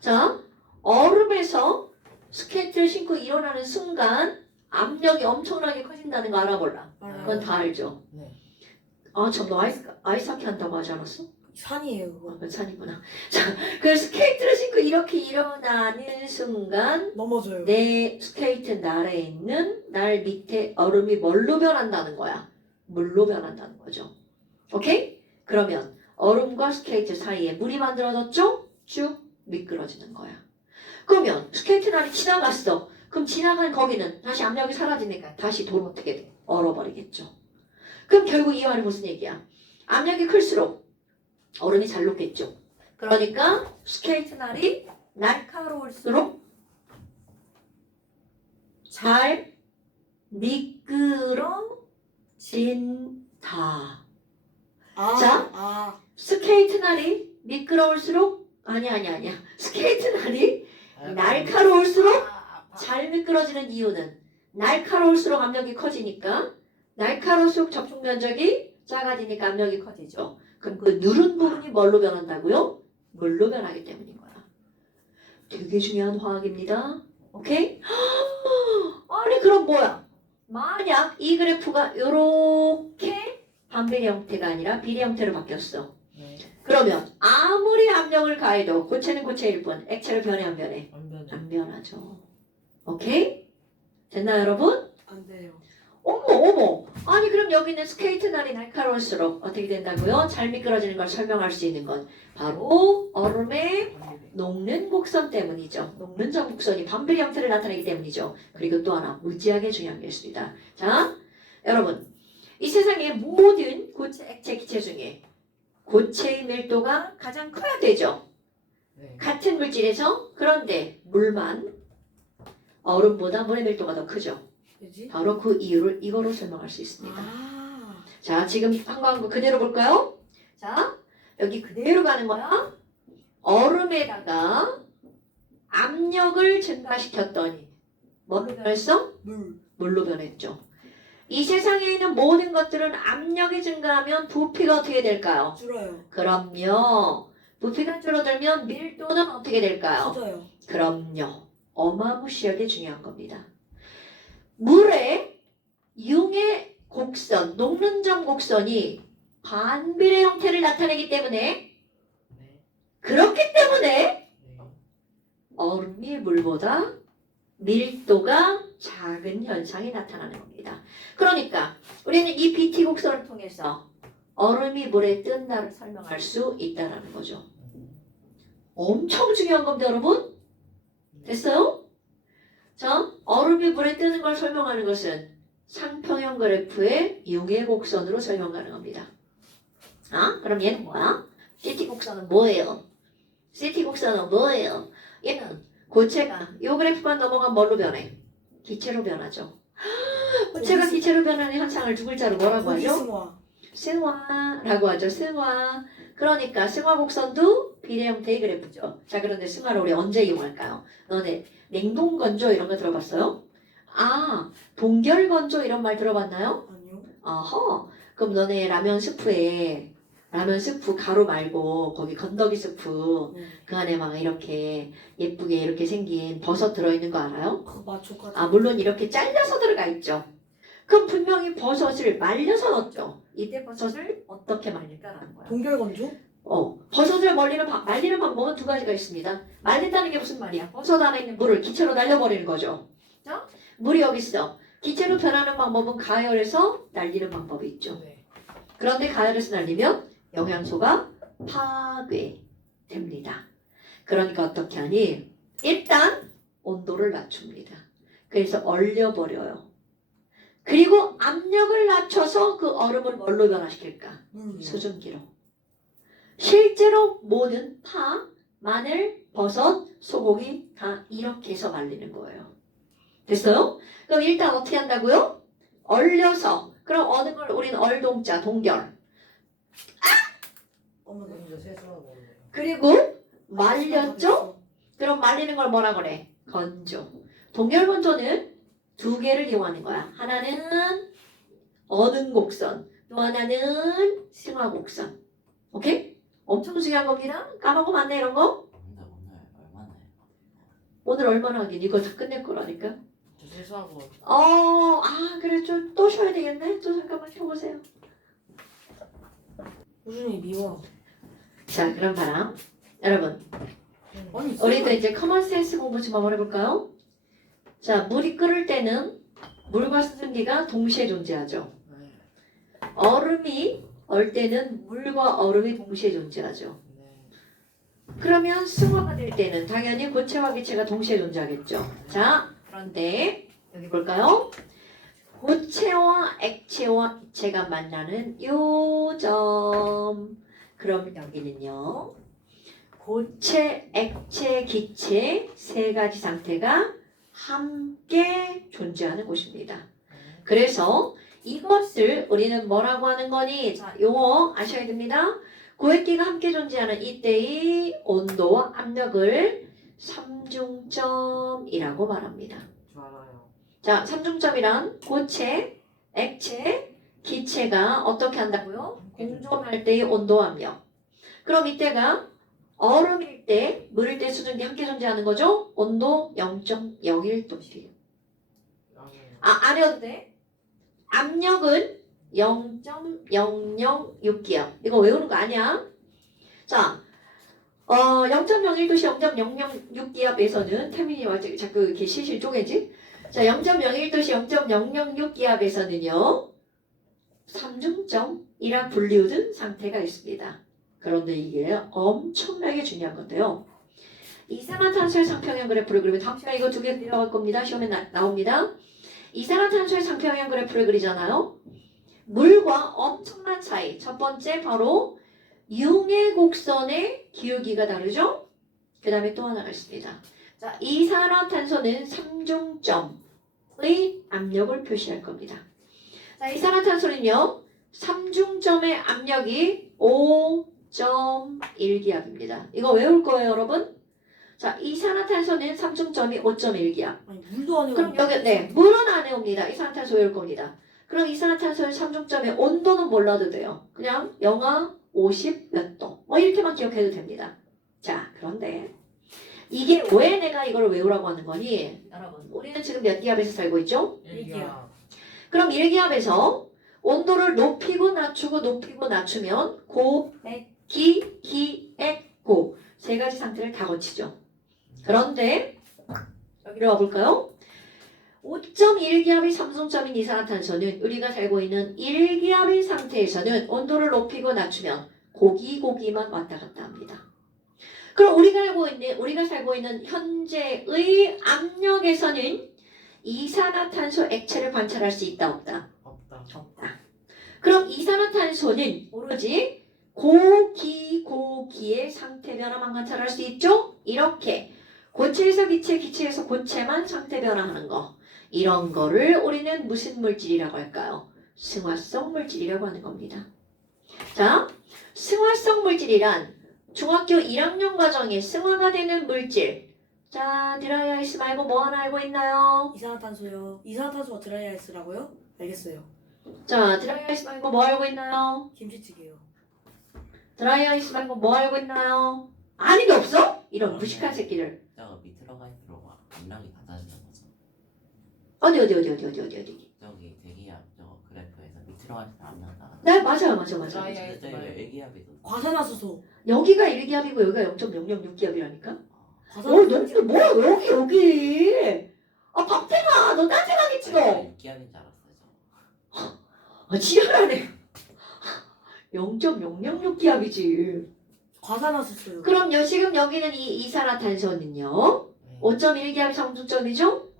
자, 얼음에서 스케이트를 신고 일어나는 순간 압력이 엄청나게 커진다는 거 알아볼라. 그건 다 알죠. 네. 참, 너 아이스하키 한다고 하지 않았어? 산이에요 그거. 그건 산이구나. 자, 그 스케이트를 신고 이렇게 일어나는 순간 넘어져요. 내 스케이트 날에 있는 날 밑에 얼음이 뭘로 변한다는 거야? 물로 변한다는 거죠. 오케이? 그러면 얼음과 스케이트 사이에 물이 만들어졌죠? 쭉 미끄러지는 거야. 그러면 스케이트 날이 지나갔어. 그럼 지나간 거기는 다시 압력이 사라지니까 다시 돌 어떻게 돼? 얼어버리겠죠. 그럼 결국 이 말이 무슨 얘기야? 압력이 클수록 얼음이 잘 녹겠죠. 그러니까 스케이트 날이 날카로울수록 잘 미끄러진다. 자. 스케이트 날이 미끄러울수록 아니야. 스케이트 날이 날카로울수록 잘 미끄러지는 이유는 날카로울수록 압력이 커지니까 날카로울수록 접촉 면적이 작아지니까 압력이 커지죠. 그럼 그 누른 부분이 뭘로 변한다고요? 물로 변하기 때문인 거야. 되게 중요한 화학입니다. 오케이? 아니 그럼 뭐야? 만약 이 그래프가 이렇게 반비례 형태가 아니라 비례 형태로 바뀌었어. 네. 그러면 아무리 압력을 가해도 고체는 고체일 뿐 액체로 변해 안 변해? 안 변하죠. 오케이? 됐나요 여러분? 안 돼요. 어머 아니 그럼 여기는 스케이트 날이 날카로울수록 어떻게 된다고요? 잘 미끄러지는 걸 설명할 수 있는 건 바로 얼음의 녹는 곡선 때문이죠. 녹는 전곡선이 반비례 형태를 나타내기 때문이죠. 그리고 또 하나 무지하게 중요한 게 있습니다. 자 여러분 이 세상의 모든 고체, 액체, 기체 중에 고체의 밀도가 가장 커야 되죠. 네. 같은 물질에서. 그런데 물만 얼음보다 물의 밀도가 더 크죠. 왜지? 바로 그 이유를 이거로 설명할 수 있습니다. 아. 자, 지금 한 거 그대로 볼까요? 자, 여기 그대로 가는 거야. 얼음에다가 압력을 증가시켰더니 뭐로 변했어? 물로 변했죠. 이 세상에 있는 모든 것들은 압력이 증가하면 부피가 어떻게 될까요? 줄어요. 그럼요. 부피가 줄어들면 밀도는 어떻게 될까요? 커져요. 그럼요. 어마무시하게 중요한 겁니다. 물의 융의 곡선, 녹는 점 곡선이 반비례 형태를 나타내기 때문에 그렇기 때문에 얼음이 물보다 밀도가 작은 현상이 나타나는 겁니다. 그러니까 우리는 이 BT 곡선을 통해서 얼음이 물에 뜬 날을 설명할 수 있다는 거죠. 엄청 중요한 겁니다, 여러분. 됐어요? 자, 얼음이 물에 뜨는 걸 설명하는 것은 상평형 그래프의 융의 곡선으로 설명 가능합니다. 그럼 얘는 뭐야? CT 곡선은 뭐예요? CT 곡선은 뭐예요? 얘는 고체가 이 그래프만 넘어가면 뭘로 변해? 기체로 변하죠. 고체가 기체로 변하는 현상을 두 글자로 뭐라고 하죠? 고기승화. 승화라고 하죠. 승화. 그러니까 승화 곡선도 비례 형태의 그래프죠. 자, 그런데 승화를 우리 언제 이용할까요? 너네 냉동 건조 이런 거 들어봤어요? 동결 건조 이런 말 들어봤나요? 아니요. 어허. 그럼 너네 라면 스프에 라면 스프 가루 말고 거기 건더기 스프 그 안에 막 이렇게 예쁘게 이렇게 생긴 버섯 들어있는 거 알아요? 그거 맛 같은. 아 물론 이렇게 잘려서 들어가 있죠. 그럼 분명히 버섯을 말려서 넣었죠. 이때 버섯을 어떻게 말릴까라는 거야. 동결건조? 버섯을 말리는 방법은 두 가지가 있습니다. 말린다는 게 무슨 말이야? 버섯 안에 있는 물을 기체로 날려버리는 거죠. 자, 물이 여기 있어. 기체로 변하는 방법은 가열해서 날리는 방법이 있죠. 네. 그런데 가열해서 날리면 영양소가 파괴됩니다. 그러니까 어떻게 하니? 일단 온도를 낮춥니다. 그래서 얼려버려요. 그리고 압력을 낮춰서 그 얼음을 뭘로 변화시킬까? 수증기로. 실제로 모든 파, 마늘, 버섯, 소고기 다 이렇게 해서 말리는 거예요. 됐어요? 그럼 일단 어떻게 한다고요? 얼려서. 그럼 어느 걸 우리는 얼동자, 동결. 먼저 세수하고 올래요. 그리고 말렸죠? 그럼 말리는 걸 뭐라 그래? 건조. 동결 건조는 두 개를 이용하는 거야. 하나는 어능 곡선, 또 하나는 승화 곡선. 오케이? 엄청 중요한 겁니다. 까먹으면 안 돼, 이런 거. 근데 오늘 얼마나 해요? 오늘 얼마나 하긴 이거 다 끝낼 거라니까. 저 세수하고 그래. 좀 또 쉬어야 되겠네. 또 잠깐만 쉬어보세요. 우준이 미워. 자, 그럼 봐라. 여러분, 아니 우리도 이제 커먼센스 공부 좀 한번 해볼까요? 자, 물이 끓을 때는 물과 수증기가 동시에 존재하죠. 네. 얼음이 얼 때는 물과 얼음이 동시에 존재하죠. 네. 그러면 승화가 될 때는 당연히 고체와 기체가 동시에 존재하겠죠. 자, 그런데 여기 볼까요? 고체와 액체와 기체가 만나는 요점. 그럼 여기는요. 고체, 액체, 기체 세 가지 상태가 함께 존재하는 곳입니다. 그래서 이것을 우리는 뭐라고 하는 거니? 자, 용어 아셔야 됩니다. 고액기가 함께 존재하는 이때의 온도와 압력을 삼중점이라고 말합니다. 저 알아요. 자, 삼중점이란 고체, 액체, 기체가 어떻게 한다고요? 공존할 때의 온도 압력. 그럼 이때가 얼음일 때, 물일 때 수증기 함께 존재하는 거죠? 온도 0.01도씨예요. 안 해도 돼? 압력은 0.006기압. 이거 외우는 거 아니야? 자, 0.01도씨 0.006기압에서는 태민이 자꾸 이렇게 실실 쪼개지? 자, 0.01도씨 0.006기압에서는요. 삼중점이라 불리우는 상태가 있습니다. 그런데 이게 엄청나게 중요한 건데요. 이산화탄소의 상평형 그래프를 그리면 다음 시간에 이거 두 개 그려갈 겁니다. 시험에 나옵니다. 이산화탄소의 상평형 그래프를 그리잖아요. 물과 엄청난 차이. 첫 번째 바로 융의 곡선의 기울기가 다르죠? 그 다음에 또 하나가 있습니다. 자, 이산화탄소는 삼중점의 압력을 표시할 겁니다. 자, 이산화탄소는요. 삼중점의 압력이 5.1기압입니다. 이거 외울 거예요, 여러분? 자, 이산화탄소는 삼중점이 5.1기압. 아니 물도 안 해요. 그럼 여기 물은 안 해옵니다. 이산화탄소 외울 겁니다. 그럼 이산화탄소의 삼중점의 온도는 몰라도 돼요. 그냥 영하 50 몇 도. 이렇게만 기억해도 됩니다. 자, 그런데 이게 왜 내가 이걸 외우라고 하는 거니? 여러분, 우리는 지금 몇 기압에서 살고 있죠? 일기야. 그럼 1기압에서 온도를 높이고 낮추면 고, 액, 기, 액, 고 세 가지 상태를 다 거치죠. 그런데 여기로 와볼까요? 5.1기압이 삼중점인 이산화탄소는 우리가 살고 있는 1기압의 상태에서는 온도를 높이고 낮추면 고기만 왔다 갔다 합니다. 그럼 우리가 살고 있는 현재의 압력에서는 이산화탄소 액체를 관찰할 수 있다 없다? 없다. 없다. 그럼 이산화탄소는 오로지 고기의 상태 변화만 관찰할 수 있죠? 이렇게 고체에서 기체, 기체에서 고체만 상태 변화하는 거. 이런 거를 우리는 무슨 물질이라고 할까요? 승화성 물질이라고 하는 겁니다. 자, 승화성 물질이란 중학교 1학년 과정에 승화가 되는 물질. 자, 드라이아이스 말고 뭐 하나 알고 있나요? 이산화탄소요. 이산화탄소가 드라이아이스라고요? 알겠어요. 자, 드라이 아이스 말고 뭐 알고 있나요? 김치찌개요. 드라이 아이스 말고 뭐 알고 있나요? 아는 게 없어? 이런 무식한 새끼들. 저거 밑으로 갈수록 압력이 낮아지는 거죠. 어디. 저기 대기압 저거 그래프에서 밑으로 갈수록 압력이 낮아. 네, 맞아요. 드라이 아이스 저기 말고 일기압이 과산화수소. 여기가 1기압이고 여기가 0.006기압이라니까? 과산화수소. 너 뭐야, 여기. 아, 박태가, 너 딴 생각했지, 너. 6기압인 줄 알았어요. 저. 아, 지랄하네. 0.006기압이지. 과산화수소요. 그럼요, 지금 여기는 이 이산화탄소는요. 5.1기압이 정수점이죠?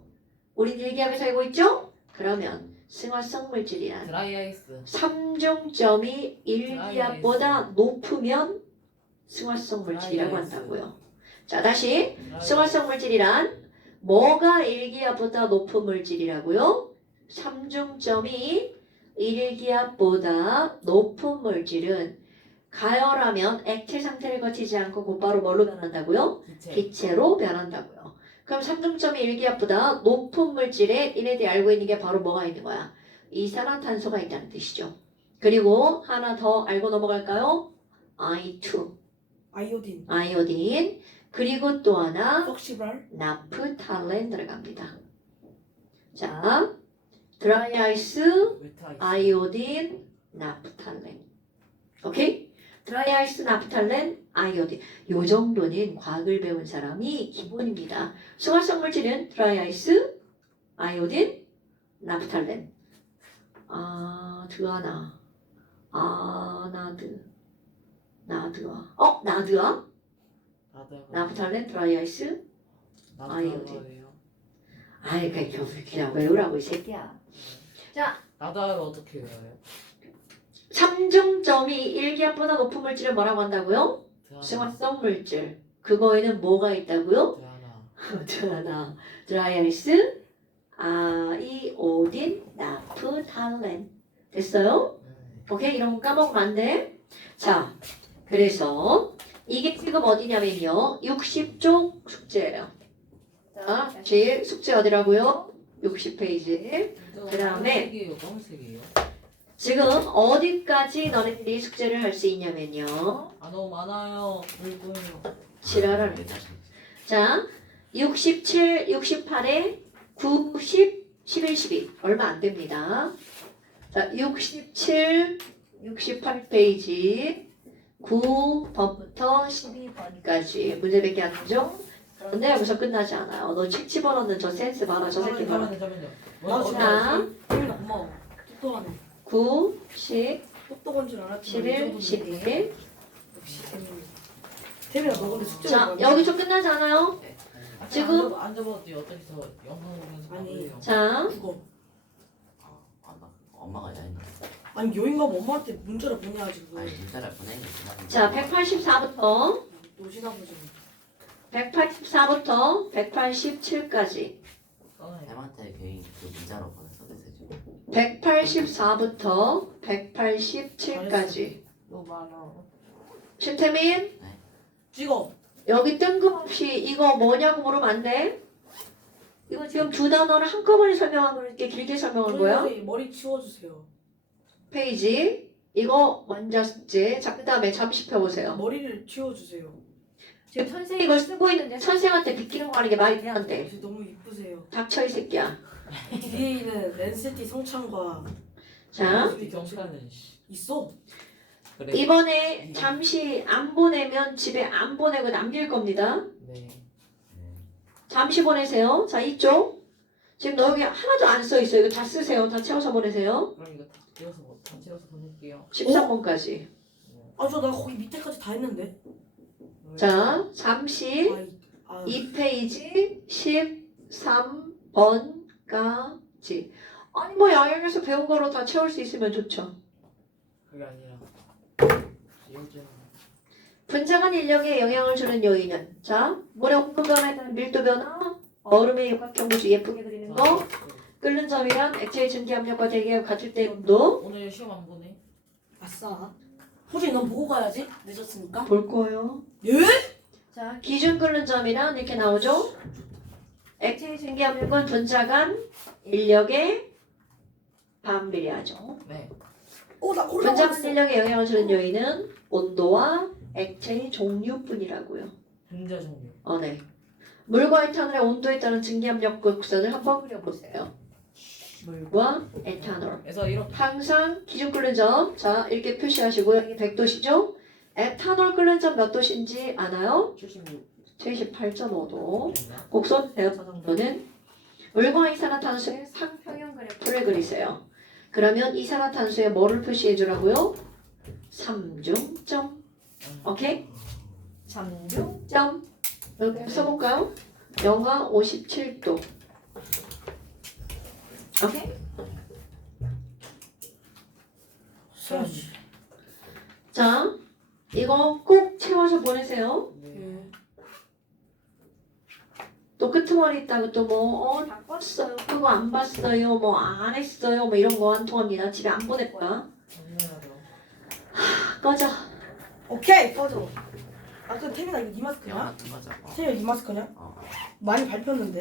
우린 1기압에 살고 있죠? 그러면 승화성 물질이란 드라이 아이스 3중점이 1기압보다 높으면 승화성 물질이라고 아이스. 한다고요. 자, 다시 드라이 승화성 물질이란 뭐가 1기압보다 높은 물질이라고요? 3중점이 1기압보다 높은 물질은 가열하면 액체 상태를 거치지 않고 곧바로 뭘로 변한다고요? 기체 기체로 변한다고요. 그럼 3중점이 1기압보다 높은 물질에 얘네들이 알고 있는 게 바로 뭐가 있는 거야? 이산화탄소가 있다는 뜻이죠. 그리고 하나 더 알고 넘어갈까요? I2, 아이오딘. 아이오딘. 그리고 또 하나 석시발. 나프탈렌 들어갑니다. 자, 드라이 아이스, 웨트 아이스 아이오딘, 나프탈렌. 오케이? 드라이 아이스, 나프탈렌, 아이오딘. 요 정도는 과학을 배운 사람이 기본입니다. 승화성 물질은 드라이 아이스, 아이오딘, 나프탈렌. 드아나, 나드아. 나드아? 나프탈렌, 드라이 아이스. 아이오딘. 아이, 그냥 외우라고 이 새끼야. 나다를 어떻게 외워요? 3중점이 1기압보다 높은 물질을 뭐라고 한다고요? 승화성 물질. 그거에는 뭐가 있다고요? 드라나 드라이 아이스, 아이오딘, 나프탈렌. 됐어요? 오케이? 이런 거 까먹으면 안 돼. 자, 그래서 이게 지금 어디냐면요. 60쪽 숙제예요. 자, 제일 숙제 어디라고요? 60페이지. 그다음에 색이에요 검은색이에요? 지금 어디까지 너네들이 숙제를 할 수 있냐면요. 아 너무 많아요 볼 거예요 지랄하네. 자, 67, 68에 90, 11, 12 얼마 안 됩니다. 자, 67, 68페이지 9번부터 12번까지 문제 몇 개 안 되죠? 그런데 여기서 끝나지 않아요. 너 책 집어넣는 저 센스 봐라. 저 새끼 봐라. 잠깐만요 자, 태민아 고마워. 똑똑하네. 9, 10, 똑똑한 줄 알았지. 11, 12. 역시 태민이. 태민아 너 근데 숙제 자, 여기서 끝나지 않아요? 지금- 안 접어도 어떻게서 영상 보면서 아니. 봐요 자, 그거. 엄마가 여행 아니 여행 가면 엄마한테 문자를 보내야지 그거. 아니 문자를 보내는 게 지나간 자, 거야. 184부터 노시나 보지. 184부터 187까지. 쌤한테 괜히 그 문자로 보냈어 메시지. 184부터 187까지. 너무 많아 신태민, 찍어. 여기 뜬금없이 이거 뭐냐고 물으면 안 돼. 이거 지금 두 단어를 한꺼번에 설명한 거 이렇게 길게 설명한 거야. 선생님, 머리 치워주세요. 페이지. 이거 먼저 숙제. 자, 그 다음에 잠시 펴보세요. 머리를 치워주세요. 지금 선생님 이걸 쓰고 있는데 선생한테 비키라고 하는 게 말이 돼, 안 돼? 요새 너무 이쁘세요. 닥쳐, 이 새끼야. 뒤에 있는 NCT 성창과 자, 이 경찰은 씨. 있어. 그래 이번에 잠시 안 보내면 집에 안 보내고 남길 겁니다. 네 잠시 보내세요. 자, 이쪽. 지금 너 여기 하나도 안 써 있어요. 이거 다 쓰세요. 다 채워서 보내세요. 그럼 이거 다 찍어서 보낼게요 13번까지. 아 저 나 거기 밑에까지 다 했는데. 자, 잠시 아, 2페이지 13번까지. 아니 뭐 양양에서 배운 거로 다 채울 수 있으면 좋죠. 그게 아니라 요즘 분자간 인력에 영향을 주는 요인은 자, 물의 온도 변화에 따른 밀도 변화, 얼음의 육각형 구조 예쁘게 그리는 거, 끓는 점이랑 액체의 증기압력과 대기압 같을 때 온도 오늘 시험 안 보네 아싸. 호준이 넌 보고 가야지. 늦었으니까. 볼 거예요. 예? 자, 기준 끓는 점이랑 이렇게 나오죠. 액체의 증기압력은 분자간 인력의 반비례하죠. 네. 나 분자 골라봤어. 분리력에 영향을 주는 요인은 온도와 액체의 종류뿐이라고요. 분자 종류. 네. 물과 에탄올의 온도에 따른 증기압력 곡선을 한번 그려보세요. 물과 에탄올. 그래서 이렇게 항상 기준 끓는 점. 자, 이렇게 표시하시고요. 여기 100도시죠? 에탄올 끓는 점 몇 도신지 아나요? 76. 78.5도. 곡선 대합 정도는 물과 이산화탄소의 상평형 그래프를 그리세요. 그러면 이산화탄소에 뭐를 표시해 주라고요? 삼중점. 오케이? 삼중점. 이렇게 써볼까요? 영하 57도. 오케이? 자, 이거 꼭 채워서 보내세요. 네. 또 끄트머리 있다고 또 뭐, 다 봤어요. 그거 안 봤어요. 뭐, 안 했어요. 뭐 이런 거 안 통합니다. 집에 안 보낼 거야. 정리하죠. 꺼져. 오케이 꺼져. 그 태민아 이거 네 마스크냐? 영화 같은 거죠. 태민아 네 마스크냐? 어. 많이 밟혔는데.